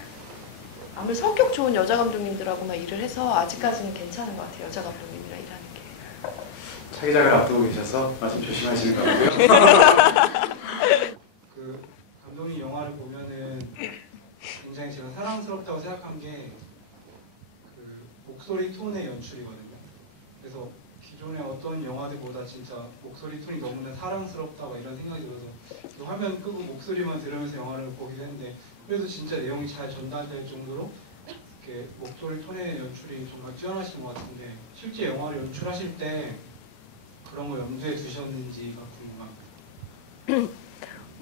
아무래도 성격 좋은 여자 감독님들하고만 일을 해서 아직까지는 괜찮은 것 같아요. 여자 감독님이랑 일하는 게. 차기작을 앞두고 계셔서 말씀 조심하시는 것 같고요. 그 감독님 영화를 보면은 굉장히 제가 사랑스럽다고 생각한 게 그 목소리 톤의 연출이거든요. 그래서 기존의 어떤 영화들보다 진짜 목소리 톤이 너무나 사랑스럽다 막 이런 생각이 들어서 또 화면 끄고 목소리만 들으면서 영화를 보기도 했는데 그래도 진짜 내용이 잘 전달될 정도로 이렇게 목소리 톤의 연출이 정말 뛰어나신 것 같은데 실제 영화를 연출하실 때 그런 거 염두에 두셨는지가 궁금합니다.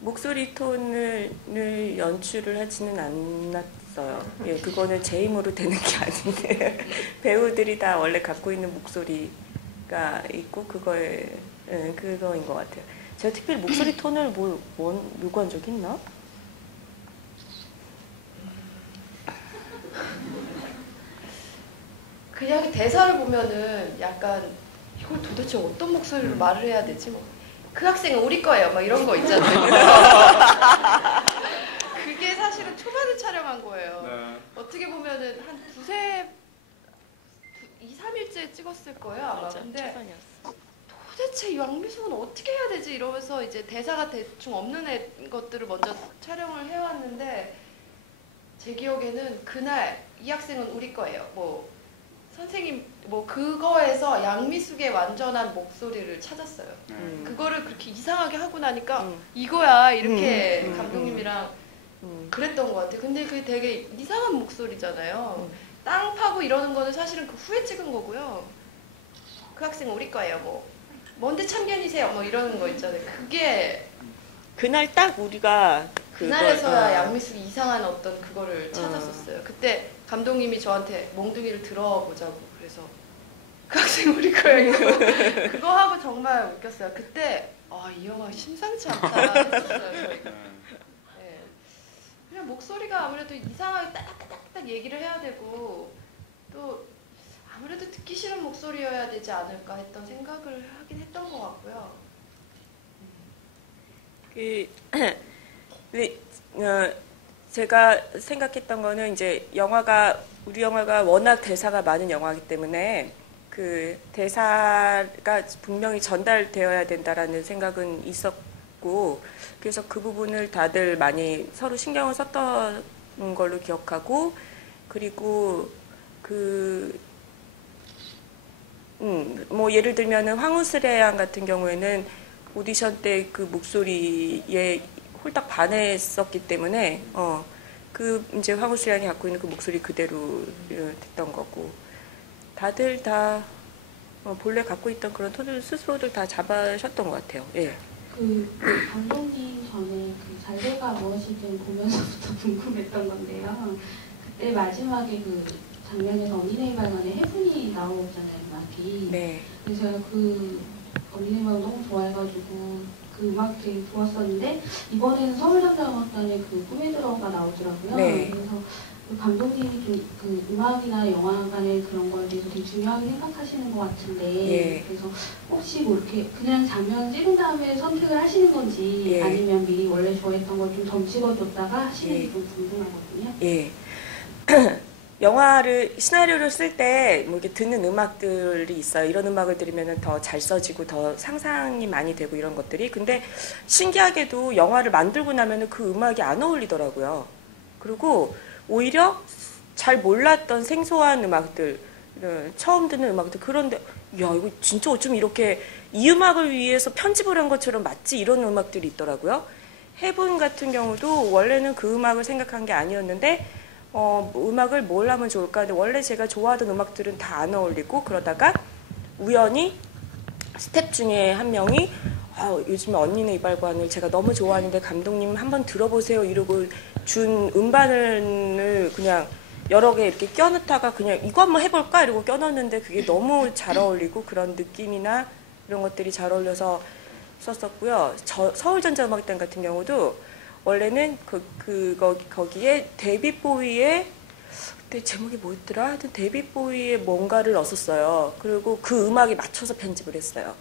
목소리 톤을 연출을 하지는 않았어요. 예, 그거는 제 힘으로 되는 게 아닌데 배우들이 다 원래 갖고 있는 목소리가 있고 그거에 그거인 것 같아요. 제가 특별히 목소리 톤을 요구한 적이 있나? 그냥 대사를 보면은 약간 이걸 도대체 어떤 목소리로 말을 해야 되지? 뭐. 그 학생은 우리 거예요. 막 이런 거 있잖아요. 그게 사실은 초반에 촬영한 거예요. 네. 어떻게 보면은 한 2, 3일째 찍었을 거예요. 아마. 맞아, 근데 초반이었어. 도대체 양미숙은 어떻게 해야 되지? 이러면서 이제 대사가 대충 없는 것들을 먼저 촬영을 해왔는데 제 기억에는 그날 이 학생은 우리 거예요. 뭐 선생님 뭐 그거에서 양미숙의 완전한 목소리를 찾았어요. 그거를 그렇게 이상하게 하고 나니까 이거야 이렇게 감독님이랑 그랬던 것 같아요. 근데 그게 되게 이상한 목소리잖아요. 땅 파고 이러는 거는 사실은 그 후에 찍은 거고요. 그 학생은 우리 거예요. 뭐 뭔데 참견이세요? 뭐 이러는 거 있잖아요. 그게 그날 딱 우리가 그날에서야 양미숙이 이상한 어떤 그거를 찾았었어요. 그때 감독님이 저한테 몽둥이를 들어보자고 그래서 그 학생 우리 거예요. 그거 하고 정말 웃겼어요. 그때 이 영화 심상치 않다 했었어요. 저희가. 네. 그냥 목소리가 아무래도 이상하게 딱딱딱 얘기를 해야 되고 또 아무래도 듣기 싫은 목소리여야 되지 않을까 했던 생각을 하긴 했던 것 같고요. 제가 생각했던 거는 이제 우리 영화가 워낙 대사가 많은 영화이기 때문에 그 대사가 분명히 전달되어야 된다라는 생각은 있었고 그래서 그 부분을 다들 많이 서로 신경을 썼던 걸로 기억하고 그리고 뭐 예를 들면은 황우스레 양 같은 경우에는 오디션 때 그 목소리에 홀딱 반했었기 때문에 그 이제 황우스레 양이 갖고 있는 그 목소리 그대로 됐던 거고 다들 다 본래 갖고 있던 그런 톤을 스스로들 다 잡으셨던 것 같아요. 예. 그 감독님 전에 그 잘돼가 무엇이든 보면서부터 궁금했던 건데요. 그때 마지막에 그 장면에서 언니네 발간에 해분이 나오잖아요, 음악이. 네. 그래서 그 언니 음악을 너무 좋아해가지고 그 음악 되게 좋았었는데 이번에는 서울전자음악단의 그 꿈에 들어가 나오더라고요. 네. 그래서 그 감독님이 좀 그 음악이나 영화관의 그런 거에 대해서 되게 중요하게 생각하시는 것 같은데 예. 그래서 혹시 뭐 이렇게 그냥 장면 찍은 다음에 선택을 하시는 건지 예. 아니면 미리 원래 좋아했던 걸 좀 점 찍어줬다가 하시는지 예. 좀 궁금하거든요. 예. 영화를 시나리오를 쓸 때 뭐 이렇게 듣는 음악들이 있어요. 이런 음악을 들으면 더 잘 써지고 더 상상이 많이 되고 이런 것들이. 근데 신기하게도 영화를 만들고 나면은 그 음악이 안 어울리더라고요. 그리고 오히려 잘 몰랐던 생소한 음악들, 처음 듣는 음악들, 그런데 야 이거 진짜 어쩜 이렇게 이 음악을 위해서 편집을 한 것처럼 맞지 이런 음악들이 있더라고요. 해븐 같은 경우도 원래는 그 음악을 생각한 게 아니었는데 음악을 뭘 하면 좋을까? 근데 원래 제가 좋아하던 음악들은 다 안 어울리고 그러다가 우연히 스텝 중에 한 명이 요즘에 언니네 이발관을 제가 너무 좋아하는데 감독님 한번 들어보세요 이러고 준 음반을 그냥 여러 개 이렇게 껴넣다가 그냥 이거 한번 해볼까 이러고 껴넣었는데 그게 너무 잘 어울리고 그런 느낌이나 이런 것들이 잘 어울려서 썼었고요. 서울전자음악단 같은 경우도 원래는 거기에 데이빗 보위의 그때 제목이 뭐였더라? 하여튼 데이빗 보위의 뭔가를 넣었어요. 그리고 그 음악에 맞춰서 편집을 했어요.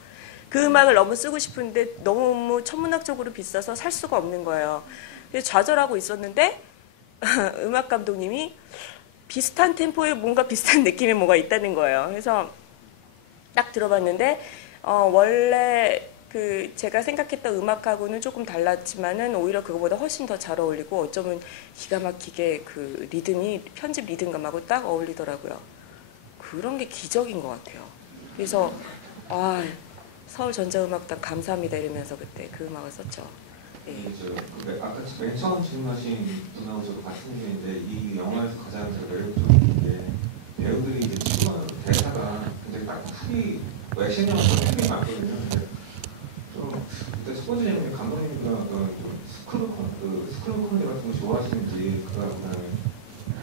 그 음악을 너무 쓰고 싶은데 너무 천문학적으로 비싸서 살 수가 없는 거예요. 그래서 좌절하고 있었는데 음악 감독님이 비슷한 템포에 뭔가 비슷한 느낌의 뭐가 있다는 거예요. 그래서 딱 들어봤는데 원래 그 제가 생각했던 음악하고는 조금 달랐지만은 오히려 그거보다 훨씬 더 잘 어울리고 어쩌면 기가 막히게 그 리듬이 편집 리듬감하고 딱 어울리더라고요. 그런 게 기적인 것 같아요. 그래서 서울전자음악단 감사합니다 이러면서 그때 그 음악을 썼죠. 예. 근데 아까 맨 처음 질문하신 분하고 저도 같은 의견인데 이 영화에서 가장 매력적인 게 배우들이 이제 치고하는 대사가 굉장히 딱히 액션 영화가 되게 많거든요. 근데 좀 그때 첫 번째 질문이 감독님과 스크루 코미디 같은 거 좋아하시는지 그다음에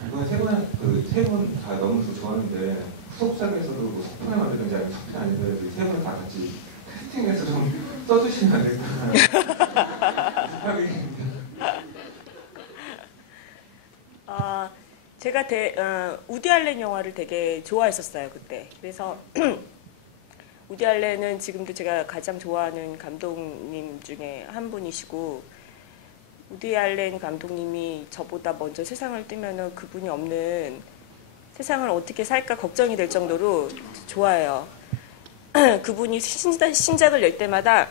이번에 세 분 다 너무 좋아하는데 후속작에서도 뭐 속편을 만들든지 아니면 속편 아니더라도 세 분 다 같이 캐스팅해서 좀 써주시면 안 될까요? 제가 우디 알렌 영화를 되게 좋아했었어요 그때. 그래서 우디 알렌은 지금도 제가 가장 좋아하는 감독님 중에 한 분이시고 우디 알렌 감독님이 저보다 먼저 세상을 뜨면은 그분이 없는 세상을 어떻게 살까 걱정이 될 정도로 좋아해요. 그분이 신작을 낼 때마다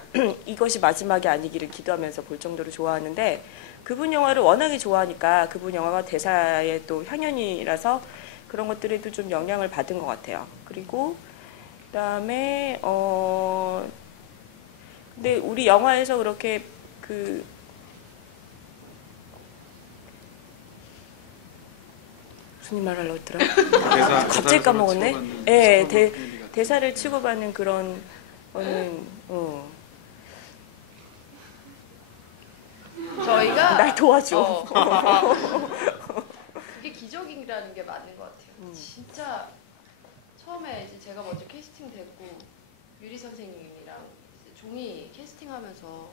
이것이 마지막이 아니기를 기도하면서 볼 정도로 좋아하는데 그분 영화를 워낙에 좋아하니까 그분 영화가 대사의 또 향연이라서 그런 것들에도 좀 영향을 받은 것 같아요. 그리고 그다음에 근데 우리 영화에서 그렇게 무슨 말 하려고 했더라? 갑자기 까먹었네. 예, 대사를 치고받는 그런 거는 저희가 날 도와줘. 그게 기적이라는 게 맞는 것 같아요. 진짜 처음에 이제 제가 먼저 캐스팅 됐고 유리 선생님이랑 종이 캐스팅하면서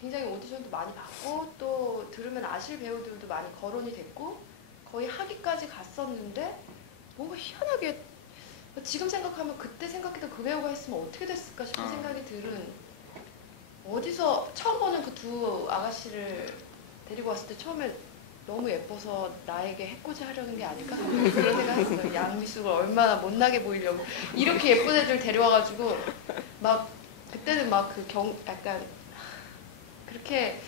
굉장히 오디션도 많이 받고 또 들으면 아실 배우들도 많이 거론이 됐고 거의 하기까지 갔었는데 뭔가 희한하게 지금 생각하면 그때 생각했던 그 배우가 했으면 어떻게 됐을까 싶은 생각이 들은 어디서 처음 보는 그 두 아가씨를 데리고 왔을 때 처음에 너무 예뻐서 나에게 해코지 하려는 게 아닐까? 그런 생각했어요. 양미숙을 얼마나 못나게 보이려고 이렇게 예쁜 애들 데려와가지고 막 그때는 막 약간 그렇게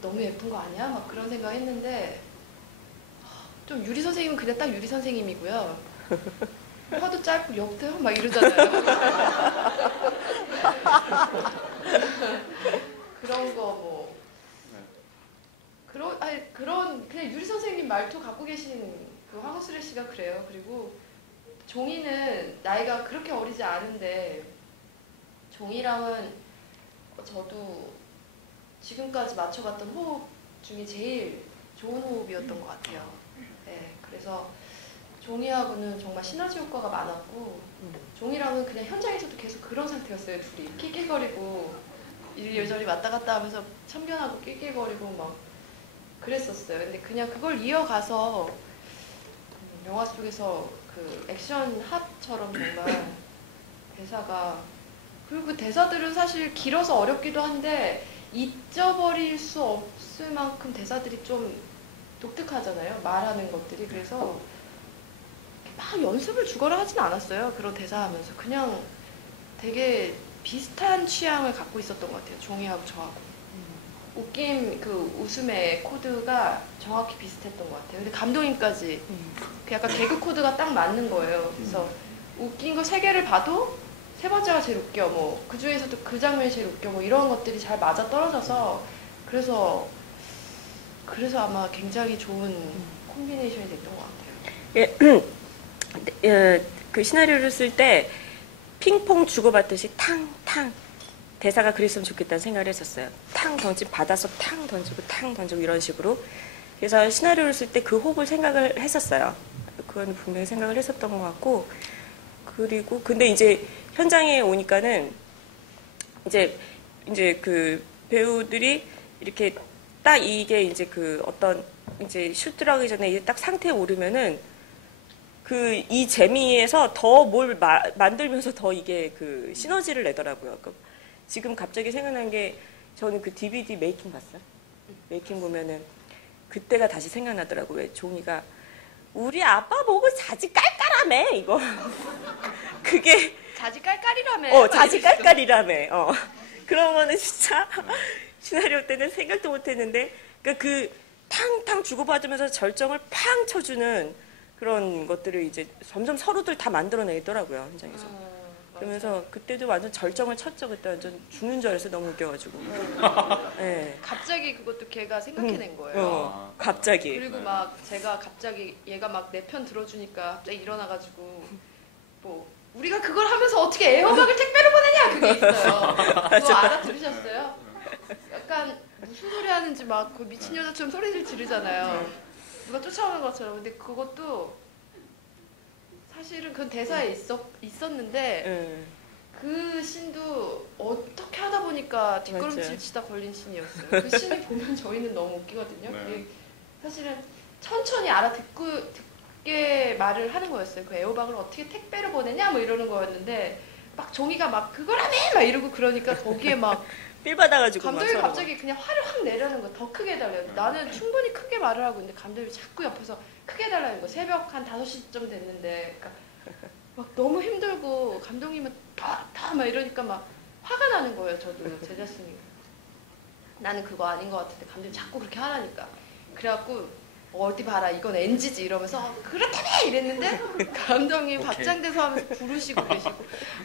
너무 예쁜 거 아니야? 막 그런 생각 했는데 좀 유리 선생님은 그냥 딱 유리 선생님이고요. 화도 짧고 역대요? 막 이러잖아요. 그런 거 뭐 그런 그냥 유리 선생님 말투 갖고 계신 그 황수래 씨가 그래요. 그리고 종이는 나이가 그렇게 어리지 않은데 종이랑은 저도 지금까지 맞춰봤던 호흡 중에 제일 좋은 호흡이었던 것 같아요. 네, 그래서 종이하고는 정말 시너지 효과가 많았고 종이랑은 그냥 현장에서도 계속 그런 상태였어요. 둘이 낄낄거리고 이리저리 왔다 갔다 하면서 참견하고 낄낄거리고 막 그랬었어요. 근데 그냥 그걸 이어가서 영화 속에서 그 액션 합처럼 정말 대사가, 그리고 그 대사들은 사실 길어서 어렵기도 한데 잊어버릴 수 없을 만큼 대사들이 좀 독특하잖아요. 말하는 것들이. 그래서 막 연습을 주거나 하진 않았어요. 그런 대사 하면서. 그냥 되게 비슷한 취향을 갖고 있었던 것 같아요. 종이하고 저하고. 웃김, 그 웃음의 코드가 정확히 비슷했던 것 같아요. 근데 감독님까지 그 약간 개그 코드가 딱 맞는 거예요. 그래서 웃긴 거 3개를 봐도 세 번째가 제일 웃겨, 뭐 그 중에서도 그 장면이 제일 웃겨, 뭐 이런 것들이 잘 맞아 떨어져서 그래서 아마 굉장히 좋은 콤비네이션이 됐던 것 같아요. 예, 그 시나리오를 쓸 때 핑퐁 주고받듯이 탕탕 대사가 그랬으면 좋겠다는 생각을 했었어요. 탕 던지고 받아서 탕 던지고 탕 던지고 이런 식으로. 그래서 시나리오를 쓸 때 그 호흡을 생각을 했었어요. 그건 분명히 생각을 했었던 것 같고, 그리고 근데 이제 현장에 오니까는 이제 그 배우들이 이렇게 딱 이게 이제 그 어떤 이제 슛 들어가기 전에 이제 딱 상태에 오르면은 그 이 재미에서 더 뭘 만들면서 더 이게 그 시너지를 내더라고요. 지금 갑자기 생각난 게, 저는 그 DVD 메이킹 봤어요. 메이킹 보면은 그때가 다시 생각나더라고요. 왜 종이가 우리 아빠 보고 자지 깔깔하매 이거. 그게 자지 깔깔이라며. 자지 깔깔이라며. 그러면은 진짜 시나리오 때는 생각도 못했는데, 그러니까 그 탕탕 주고받으면서 절정을 팡 쳐주는 그런 것들을 이제 점점 서로들 다 만들어내더라고요, 현장에서. 그러면서 그때도 완전 절정을 쳤죠. 그때 완전 죽는 줄 알았어요. 너무 웃겨가지고. 네. 갑자기 그것도 걔가 생각해낸 거예요. 갑자기. 그리고 막 제가 갑자기 얘가 막 내 편 들어주니까 갑자기 일어나가지고 뭐 우리가 그걸 하면서 어떻게 애호박을 택배로 보내냐 그게 있어요. 그거 알아들으셨어요? 약간 무슨 소리 하는지 막 그 미친 여자처럼 소리를 지르잖아요. 누가 쫓아오는 것처럼. 근데 그것도 사실은 그건 대사에 있었는데 그 씬도 어떻게 하다 보니까 뒷걸음질 치다 걸린 씬이었어요. 그 씬을 보면 저희는 너무 웃기거든요. 네. 사실은 천천히 알아듣게 말을 하는 거였어요. 그 애호박을 어떻게 택배로 보내냐 뭐 이러는 거였는데 막 종이가 막 그거라며 막 이러고 그러니까 거기에 막 삘 받아가지고 감독이 갑자기 그냥 화를 확 내려는 거. 더 크게 해달래요. 나는 충분히 크게 말을 하고 있는데 감독이 자꾸 옆에서 크게 해달라는 거. 새벽 한 5시쯤 됐는데 그러니까 막 너무 힘들고 감독님은 다 막 이러니까 막 화가 나는 거예요. 저도 제 자신이. 나는 그거 아닌 것 같은데 감독이 자꾸 그렇게 하라니까. 그래갖고 어디 봐라 이건 NG지 이러면서 그렇다며 이랬는데 감독님 박장대소 하면서 부르시고 계시고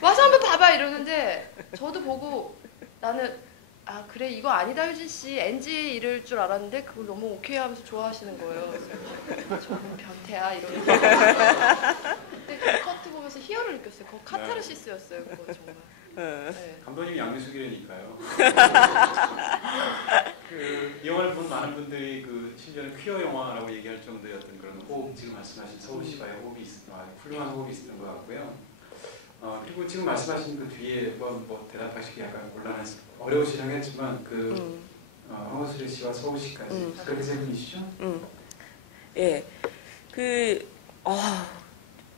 와서 한번 봐봐 이러는데 저도 보고 나는 아 그래 이거 아니다 효진 씨 NG 이럴 줄 알았는데 그걸 너무 오케이 하면서 좋아하시는 거예요. 그래서 저는 변태야 이러면서 그때 그 커트 보면서 희열을 느꼈어요. 그거 카타르시스였어요. 그거 정말. 네. 감독님이 양미숙이라니까요. 이 영화를 본 많은 분들이 그 심지어는 퀴어 영화라고 얘기할 정도였던 그런 호흡, 지금 말씀하신 서울시와의 호흡이 훌륭한 호흡이 있었던 것 같고요. 그리고 지금 말씀하신 그 뒤에 뭐 대답하시기 약간 어려우시긴 했지만 그 황호슬 씨와 서울시까지 그렇게 세 분이시죠? 예,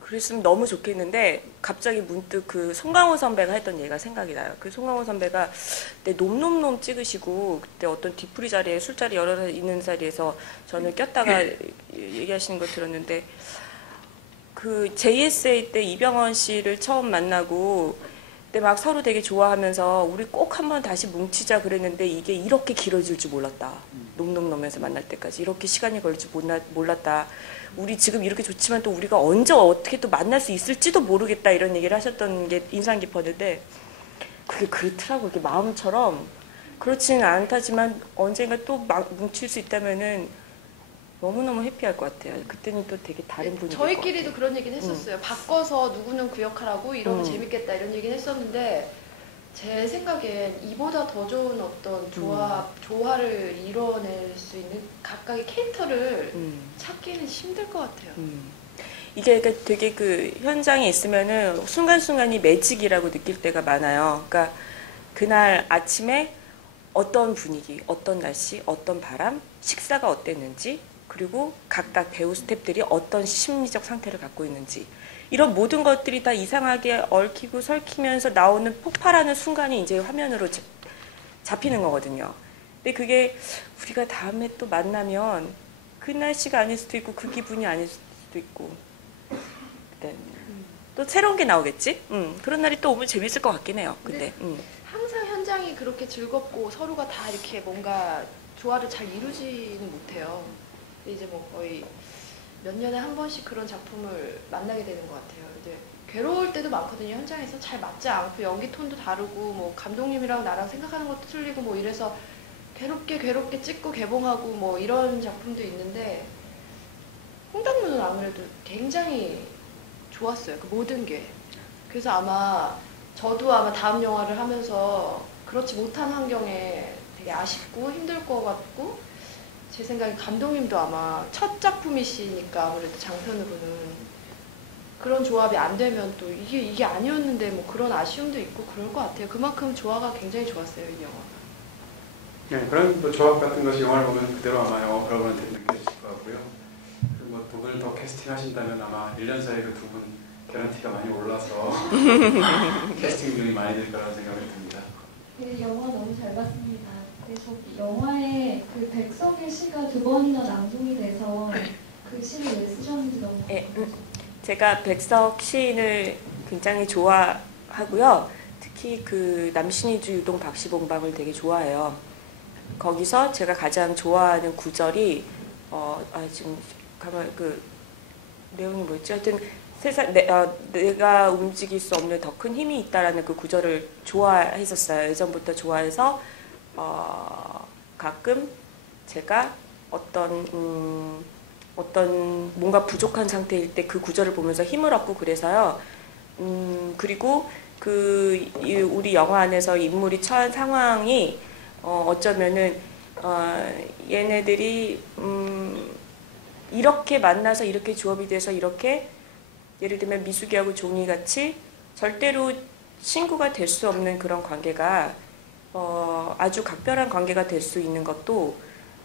그랬으면 너무 좋겠는데 갑자기 문득 그 송강호 선배가 했던 얘기가 생각이 나요. 그 송강호 선배가 그때 놈놈놈 찍으시고 그때 어떤 뒤풀이 자리에 술자리 여러 사 있는 자리에서 저는 꼈다가 얘기하시는 거 들었는데 그 JSA 때 이병헌 씨를 처음 만나고 그때 막 서로 되게 좋아하면서 우리 꼭 한번 다시 뭉치자 그랬는데 이게 이렇게 길어질 줄 몰랐다. 놈놈놈에서 만날 때까지 이렇게 시간이 걸릴 줄 몰랐다. 우리 지금 이렇게 좋지만 또 우리가 언제 어떻게 또 만날 수 있을지도 모르겠다 이런 얘기를 하셨던 게 인상 깊었는데 그게 그렇더라고. 이게 마음처럼 그렇지는 않다지만 언젠가 또 뭉칠 수 있다면은 너무너무 해피할 것 같아요. 그때는 또 되게 다른 분위기. 저희끼리도 그런 얘기는 했었어요. 바꿔서 누구는 그 역할하고 이러면 재밌겠다 이런 얘기는 했었는데 제 생각엔 이보다 더 좋은 어떤 조화를 이뤄낼 수 있는 각각의 캐릭터를 찾기는 힘들 것 같아요. 이게 그러니까 되게 그 현장에 있으면은 순간순간이 매직이라고 느낄 때가 많아요. 그러니까 그날 아침에 어떤 분위기, 어떤 날씨, 어떤 바람, 식사가 어땠는지, 그리고 각각 배우 스태프들이 어떤 심리적 상태를 갖고 있는지, 이런 모든 것들이 다 이상하게 얽히고 설키면서 나오는 폭발하는 순간이 이제 화면으로 잡히는 거거든요. 근데 그게 우리가 다음에 또 만나면 그 날씨가 아닐 수도 있고 그 기분이 아닐 수도 있고, 네. 또 새로운 게 나오겠지? 그런 날이 또 오면 재밌을 것 같긴 해요. 근데 항상 현장이 그렇게 즐겁고 서로가 다 이렇게 뭔가 조화를 잘 이루지는 못해요. 근데 이제 뭐 거의 몇 년에 한 번씩 그런 작품을 만나게 되는 것 같아요. 이제 괴로울 때도 많거든요. 현장에서 잘 맞지 않고 연기 톤도 다르고 뭐 감독님이랑 나랑 생각하는 것도 틀리고 뭐 이래서 괴롭게 찍고 개봉하고 뭐 이런 작품도 있는데, 홍당무는 아무래도 굉장히 좋았어요. 그 모든 게. 그래서 아마 저도 아마 다음 영화를 하면서 그렇지 못한 환경에 되게 아쉽고 힘들 것 같고, 제 생각에 감독님도 아마 첫 작품이시니까 아무래도 장편으로는 그런 조합이 안 되면 또 이게 아니었는데 뭐 그런 아쉬움도 있고 그럴 것 같아요. 그만큼 조화가 굉장히 좋았어요, 이 영화. 네, 그런 뭐 조합 같은 것이 영화를 보면 그대로 아마 영화 여러분한테 느껴지실 것 같고요. 그리고 뭐 두 분을 더 캐스팅하신다면 아마 1년 사이에 그 두 분 개런티가 많이 올라서 캐스팅 비용이 많이 들 거라는 생각이 듭니다. 네, 영화 너무 잘 봤습니다. 그래서 영화에 그 백석의 시가 2번이나 낭송이 돼서 그 시를 왜 쓰셨는지 너무 궁금해요. 제가 백석 시인을 굉장히 좋아하고요. 특히 그 남신이주 유동 박시봉방을 되게 좋아해요. 거기서 제가 가장 좋아하는 구절이 지금 가만 그 내용이 뭐였지? 하여튼 내가 움직일 수 없는 더 큰 힘이 있다라는 그 구절을 좋아했었어요. 예전부터 좋아해서 가끔 제가 어떤 뭔가 부족한 상태일 때 그 구절을 보면서 힘을 얻고 그래서요. 그리고 우리 영화 안에서 인물이 처한 상황이 어쩌면은 얘네들이 이렇게 만나서 이렇게 조합이 돼서 이렇게 예를 들면 미숙이하고 종이같이 절대로 친구가 될 수 없는 그런 관계가 아주 각별한 관계가 될 수 있는 것도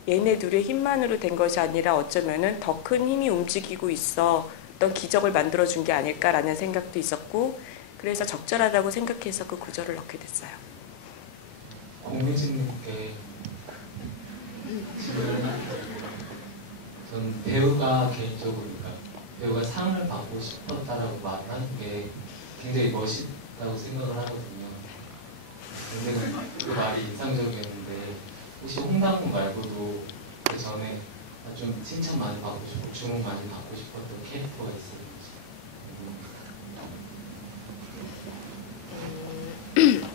얘네 둘의 힘만으로 된 것이 아니라 어쩌면은 더 큰 힘이 움직이고 있어 어떤 기적을 만들어준 게 아닐까라는 생각도 있었고, 그래서 적절하다고 생각해서 그 구절을 넣게 됐어요. 공유진님께 지금 전 배우가 개인적으로 배우가 상을 받고 싶었다라고 말하는 게 굉장히 멋있다고 생각을 하거든요. 굉장히 그 말이 인상적이었는데, 혹시 홍당무 말고도 그 전에 좀 칭찬 많이 받고 싶고 주목 많이 받고 싶었던 캐릭터가 있었는지.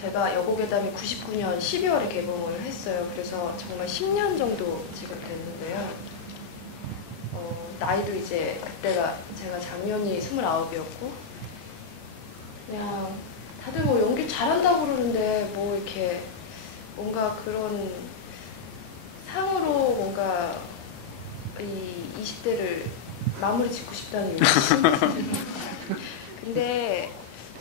제가 여고괴담이 99년 12월에 개봉을 했어요. 그래서 정말 10년 정도 지금 됐는데요. 나이도 이제 그때가 제가 작년이 29이었고, 그냥 다들 뭐 연기 잘한다고 그러는데 뭐 이렇게 뭔가 그런 상으로 뭔가 이 20대를 마무리 짓고 싶다는 욕심. 근데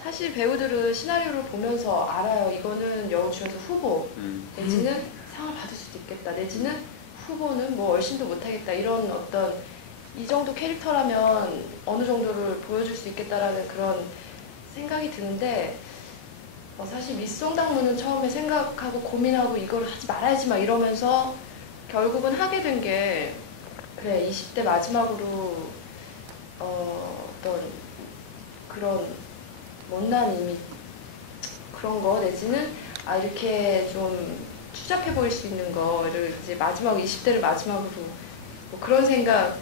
사실 배우들은 시나리오를 보면서 알아요. 이거는 여우주연상 후보 내지는 상을 받을 수도 있겠다, 내지는 후보는 뭐 얼씬도 못하겠다, 이런 어떤 이 정도 캐릭터라면 어느 정도를 보여줄 수 있겠다라는 그런 생각이 드는데, 사실 미스 홍당무는 처음에 생각하고 고민하고 이걸 하지 말아야지 막 이러면서 결국은 하게 된 게, 그래 20대 마지막으로 어떤 그런 못난 이미 그런 거, 내지는 이렇게 좀 추잡해 보일 수 있는 거를 이제 마지막 20대를 마지막으로 뭐 그런 생각,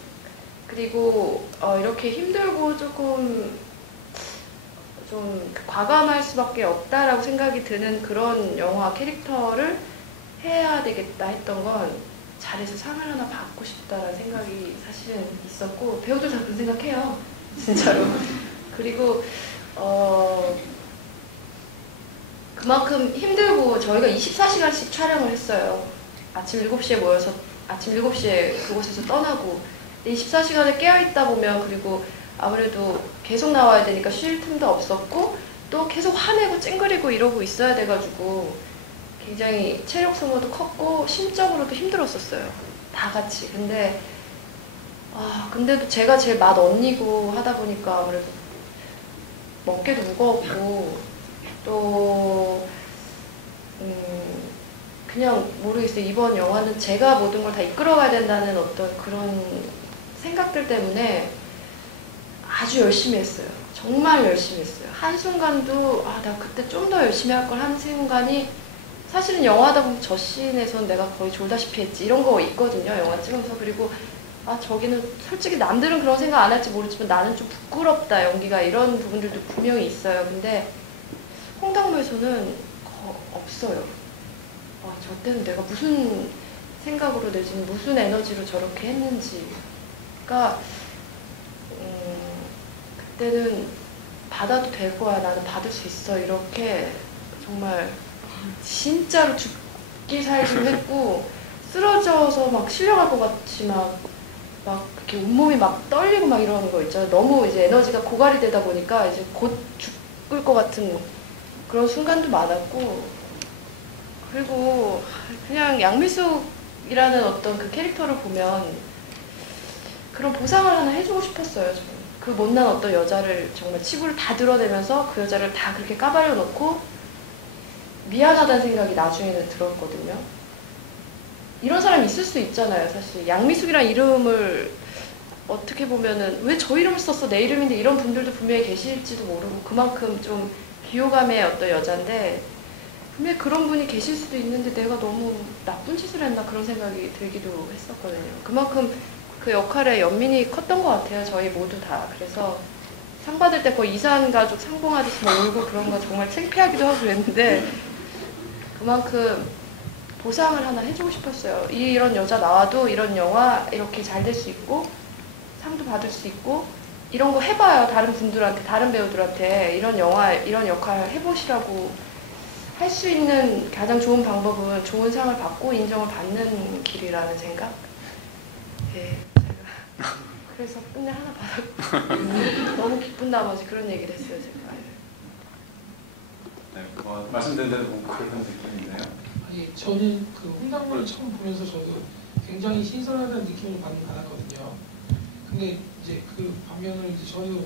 그리고 이렇게 힘들고 조금 좀 과감할 수밖에 없다라고 생각이 드는 그런 영화 캐릭터를 해야 되겠다 했던 건, 잘해서 상을 하나 받고 싶다라는 생각이 사실은 있었고, 배우들 다 그런 생각해요, 진짜로. 그리고 그만큼 힘들고, 저희가 24시간씩 촬영을 했어요. 아침 7시에 모여서 아침 7시에 그곳에서 떠나고 24시간을 깨어있다 보면 그리고 아무래도 계속 나와야 되니까 쉴 틈도 없었고 또 계속 화내고 찡그리고 이러고 있어야 돼가지고 굉장히 체력 소모도 컸고 심적으로도 힘들었었어요. 다 같이. 근데도 제가 제일 맏 언니고 하다 보니까 아무래도 먹기도 무거웠고 또 그냥 모르겠어요. 이번 영화는 제가 모든 걸 다 이끌어가야 된다는 어떤 그런 생각들 때문에 아주 열심히 했어요. 정말 열심히 했어요. 한순간도 나 그때 좀 더 열심히 할 걸 하는 순간이 사실은 영화하다 보면 저 씬에서는 내가 거의 졸다시피 했지 이런 거 있거든요. 영화 찍으면서. 그리고 저기는 솔직히 남들은 그런 생각 안 할지 모르지만 나는 좀 부끄럽다 연기가 이런 부분들도 분명히 있어요. 근데 홍당무에서는 없어요. 저 때는 내가 무슨 생각으로 내지 무슨 에너지로 저렇게 했는지가 그때는 받아도 될 거야. 나는 받을 수 있어. 이렇게 정말 진짜로 죽기 살기로 했고 쓰러져서 막 실려갈 것 같이 막 이렇게 온몸이 막 떨리고 막 이러는 거 있잖아요. 너무 이제 에너지가 고갈이 되다 보니까 이제 곧 죽을 것 같은 그런 순간도 많았고 그리고 그냥 양미숙이라는 어떤 그 캐릭터를 보면 그런 보상을 하나 해주고 싶었어요. 저는. 그 못난 어떤 여자를 정말 치부를 다 드러내면서 그 여자를 다 그렇게 까발려 놓고 미안하다는 생각이 나중에는 들었거든요. 이런 사람이 있을 수 있잖아요. 사실 양미숙이라는 이름을 어떻게 보면은 왜 저 이름을 썼어? 내 이름인데 이런 분들도 분명히 계실지도 모르고 그만큼 좀 비호감의 어떤 여잔데 분명히 그런 분이 계실 수도 있는데 내가 너무 나쁜 짓을 했나 그런 생각이 들기도 했었거든요. 그만큼 그 역할의 연민이 컸던 것 같아요. 저희 모두 다. 그래서 상 받을 때 거의 이산가족 상봉하듯이 막 울고 그런 거 정말 창피하기도 하고 그랬는데 그만큼 보상을 하나 해주고 싶었어요. 이런 여자 나와도 이런 영화 이렇게 잘 될 수 있고 상도 받을 수 있고 이런 거 해봐요. 다른 분들한테 다른 배우들한테 이런 영화 이런 역할 해보시라고 할 수 있는 가장 좋은 방법은 좋은 상을 받고 인정을 받는 길이라는 생각. 네, 제가 그래서 끝내 하나 받았고 너무 기쁜 나머지 그런 얘기를 했어요. 제가. 네, 말씀드린 대로 그런 느낌이네요. 저는 그 홍당무를 처음 보면서 저도 굉장히 신선하다는 느낌을 받았거든요. 근데 이제 그 반면을 이제 저도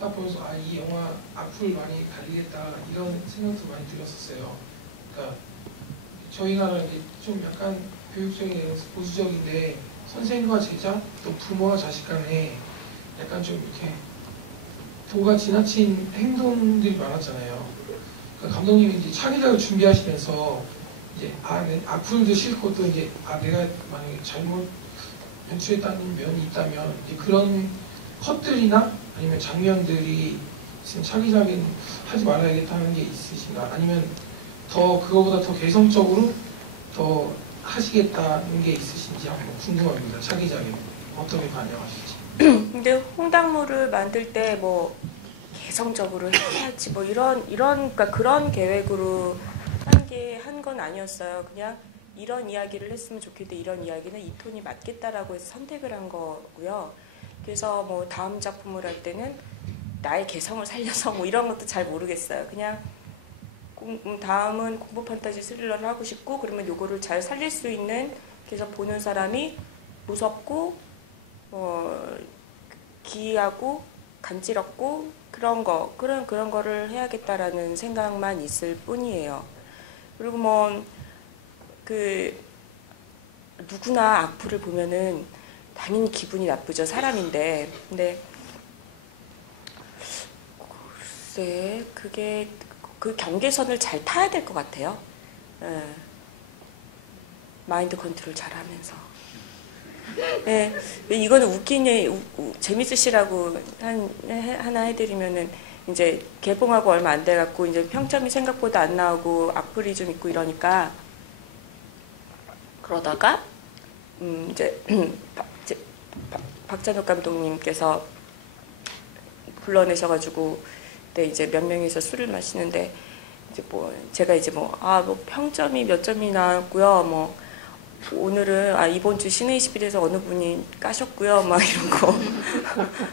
딱 보면서 이 영화 앞을 많이 달리겠다 이런 생각도 많이 들었었어요. 그러니까 저희가 이제 좀 약간 교육적인 내용에서 보수적인데 선생과 제자 또 부모와 자식 간에 약간 좀 이렇게 도가 지나친 행동들이 많았잖아요. 그러니까 감독님이 이제 차기작을 준비하시면서 이제 악플도 싫고 또 이제 내가 만약에 잘못 연출했다는 면이 있다면 이제 그런 컷들이나 아니면 장면들이 지금 차기작엔 하지 말아야겠다는 게 있으신가? 아니면 더 그거보다 더 개성적으로 더 하시겠다는 게 있으신지 한번 궁금합니다. 차기작에 어떻게 반영하실지. 근데 홍당무를 만들 때 뭐 개성적으로 해야지 뭐 이런 그러니까 그런 계획으로 한 건 아니었어요. 그냥 이런 이야기를 했으면 좋겠는데 이런 이야기는 이 톤이 맞겠다라고 해서 선택을 한 거고요. 그래서 뭐 다음 작품을 할 때는 나의 개성을 살려서 뭐 이런 것도 잘 모르겠어요. 그냥 다음은 공포 판타지 스릴러를 하고 싶고 그러면 요거를 잘 살릴 수 있는 그래서 보는 사람이 무섭고 기이하고 간지럽고 그런 거를 해야겠다라는 생각만 있을 뿐이에요. 그리고 뭐 누구나 악플을 보면은 당연히 기분이 나쁘죠. 사람인데. 근데 글쎄 그게 그 경계선을 잘 타야 될 것 같아요. 예. 마인드 컨트롤 잘 하면서. 네, 이거는 웃기네, 재밌으시라고 하나 해드리면은 이제 개봉하고 얼마 안 돼갖고 이제 평점이 생각보다 안 나오고 악플이 좀 있고 이러니까 그러다가 이제 박찬욱 감독님께서 불러내셔가지고 그때 이제 몇 명이서 술을 마시는데 이제 뭐 제가 이제 뭐 평점이 몇 점이 나왔고요, 뭐 오늘은 이번 주 신의 20일에서 어느 분이 까셨고요, 막 이런 거.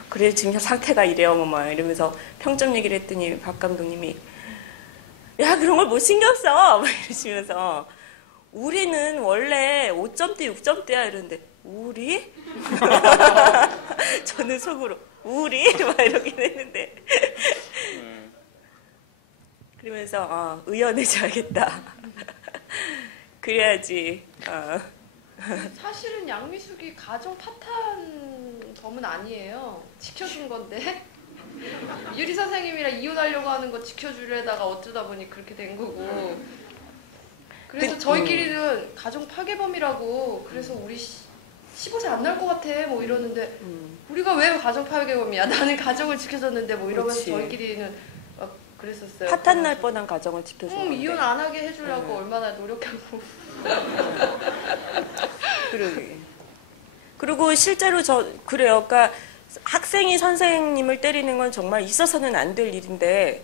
그래 지금 상태가 이래요, 막 이러면서 평점 얘기를 했더니 박 감독님이 야 그런 걸 못 신경 써, 막 이러시면서 우리는 원래 5점대, 6점대야 이러는데 우리? 저는 속으로 우리? 막 이러긴 했는데 그러면서 의연해져야겠다. 그래야지. 사실은 양미숙이 가정 파탄 범은 아니에요. 지켜준 건데 유리 선생님이랑 이혼하려고 하는 거 지켜주려다가 어쩌다 보니 그렇게 된 거고. 그래서 저희끼리는 가정 파괴범이라고. 그래서 우리 15세 안 날 것 같아 뭐 이러는데 우리가 왜 가정 파괴범이야? 나는 가정을 지켜줬는데 뭐 이러면서 그렇지. 저희끼리는 막 그랬었어요. 파탄 날 뻔한 가정을 지켜줬는데 이혼 안 하게 해주려고 얼마나 노력하고. 그러게. 그리고 실제로 그래요. 그러니까 학생이 선생님을 때리는 건 정말 있어서는 안 될 일인데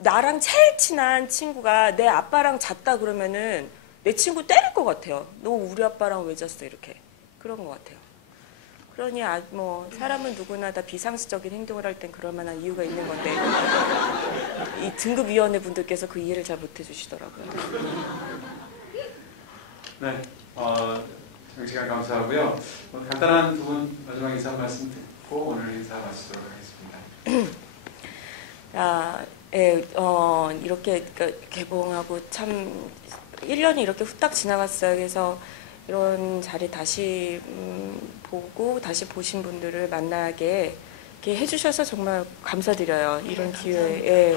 나랑 제일 친한 친구가 내 아빠랑 잤다 그러면은 내 친구 때릴 것 같아요. 너 우리 아빠랑 왜 잤어? 이렇게. 그런 것 같아요. 그러니 뭐 사람은 누구나 다 비상식적인 행동을 할 땐 그럴 만한 이유가 있는 건데 이 등급위원회 분들께서 그 이해를 잘 못 해주시더라고요. 네, 시간 감사하고요. 간단한 두 분 마지막 인사 한 말씀 듣고 오늘 인사 마치도록 하겠습니다. 이렇게 개봉하고 참 1년이 이렇게 후딱 지나갔어요. 그래서 이런 자리 다시 보고 다시 보신 분들을 만나게 이렇게 해주셔서 정말 감사드려요. 이런 기회에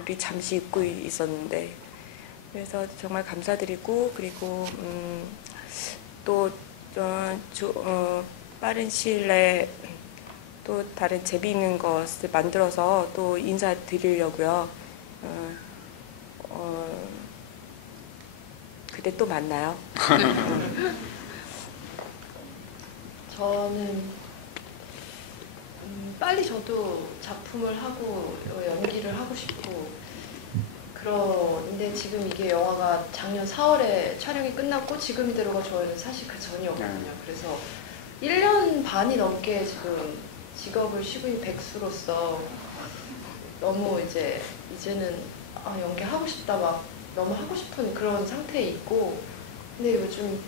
우리 잠시 잊고 있었는데 그래서 정말 감사드리고 그리고 또 빠른 시일 내에 또 다른 재미있는 것을 만들어서 또 인사드리려고요. 그때 또 만나요. 저는 빨리 저도 작품을 하고 연기를 하고 싶고 그런데 지금 이게 영화가 작년 4월에 촬영이 끝났고 지금 이대로가 저희는 사실 그 전이었거든요. 그래서 1년 반이 넘게 지금 직업을 쉬고 있는 백수로서 너무 이제는 연기하고 싶다 막 너무 하고 싶은 그런 상태에 있고 근데 요즘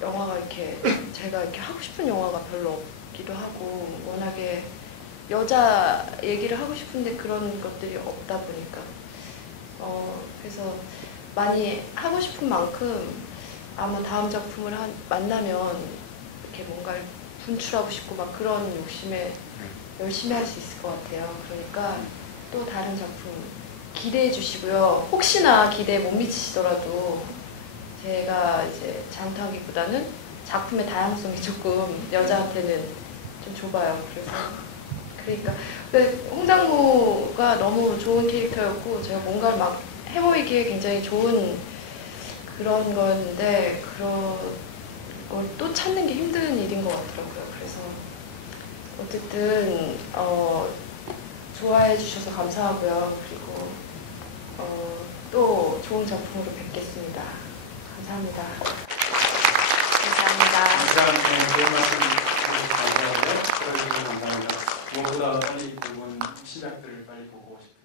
영화가 이렇게 제가 이렇게 하고 싶은 영화가 별로 없기도 하고 워낙에 여자 얘기를 하고 싶은데 그런 것들이 없다 보니까 그래서 많이 하고 싶은 만큼 아마 다음 작품을 만나면 이렇게 뭔가를 분출하고 싶고 막 그런 욕심에 열심히 할 수 있을 것 같아요. 그러니까 또 다른 작품 기대해 주시고요. 혹시나 기대에 못 미치시더라도 제가 이제 잘못하기보다는 작품의 다양성이 조금 여자한테는 좀 좁아요. 그러니까 홍당무가 너무 좋은 캐릭터였고 제가 뭔가를 막 해보이기에 굉장히 좋은 그런 거였는데 그런 걸 또 찾는 게 힘든 일인 것 같더라고요. 그래서 어쨌든 좋아해 주셔서 감사하고요. 그리고 또 좋은 작품으로 뵙겠습니다. 감사합니다. 감사합니다. 좋은 말씀 감사하고요. 들어주셔서 감사합니다. 무엇보다 빨리 두 분 시작들을 빨리 보고 싶습니다.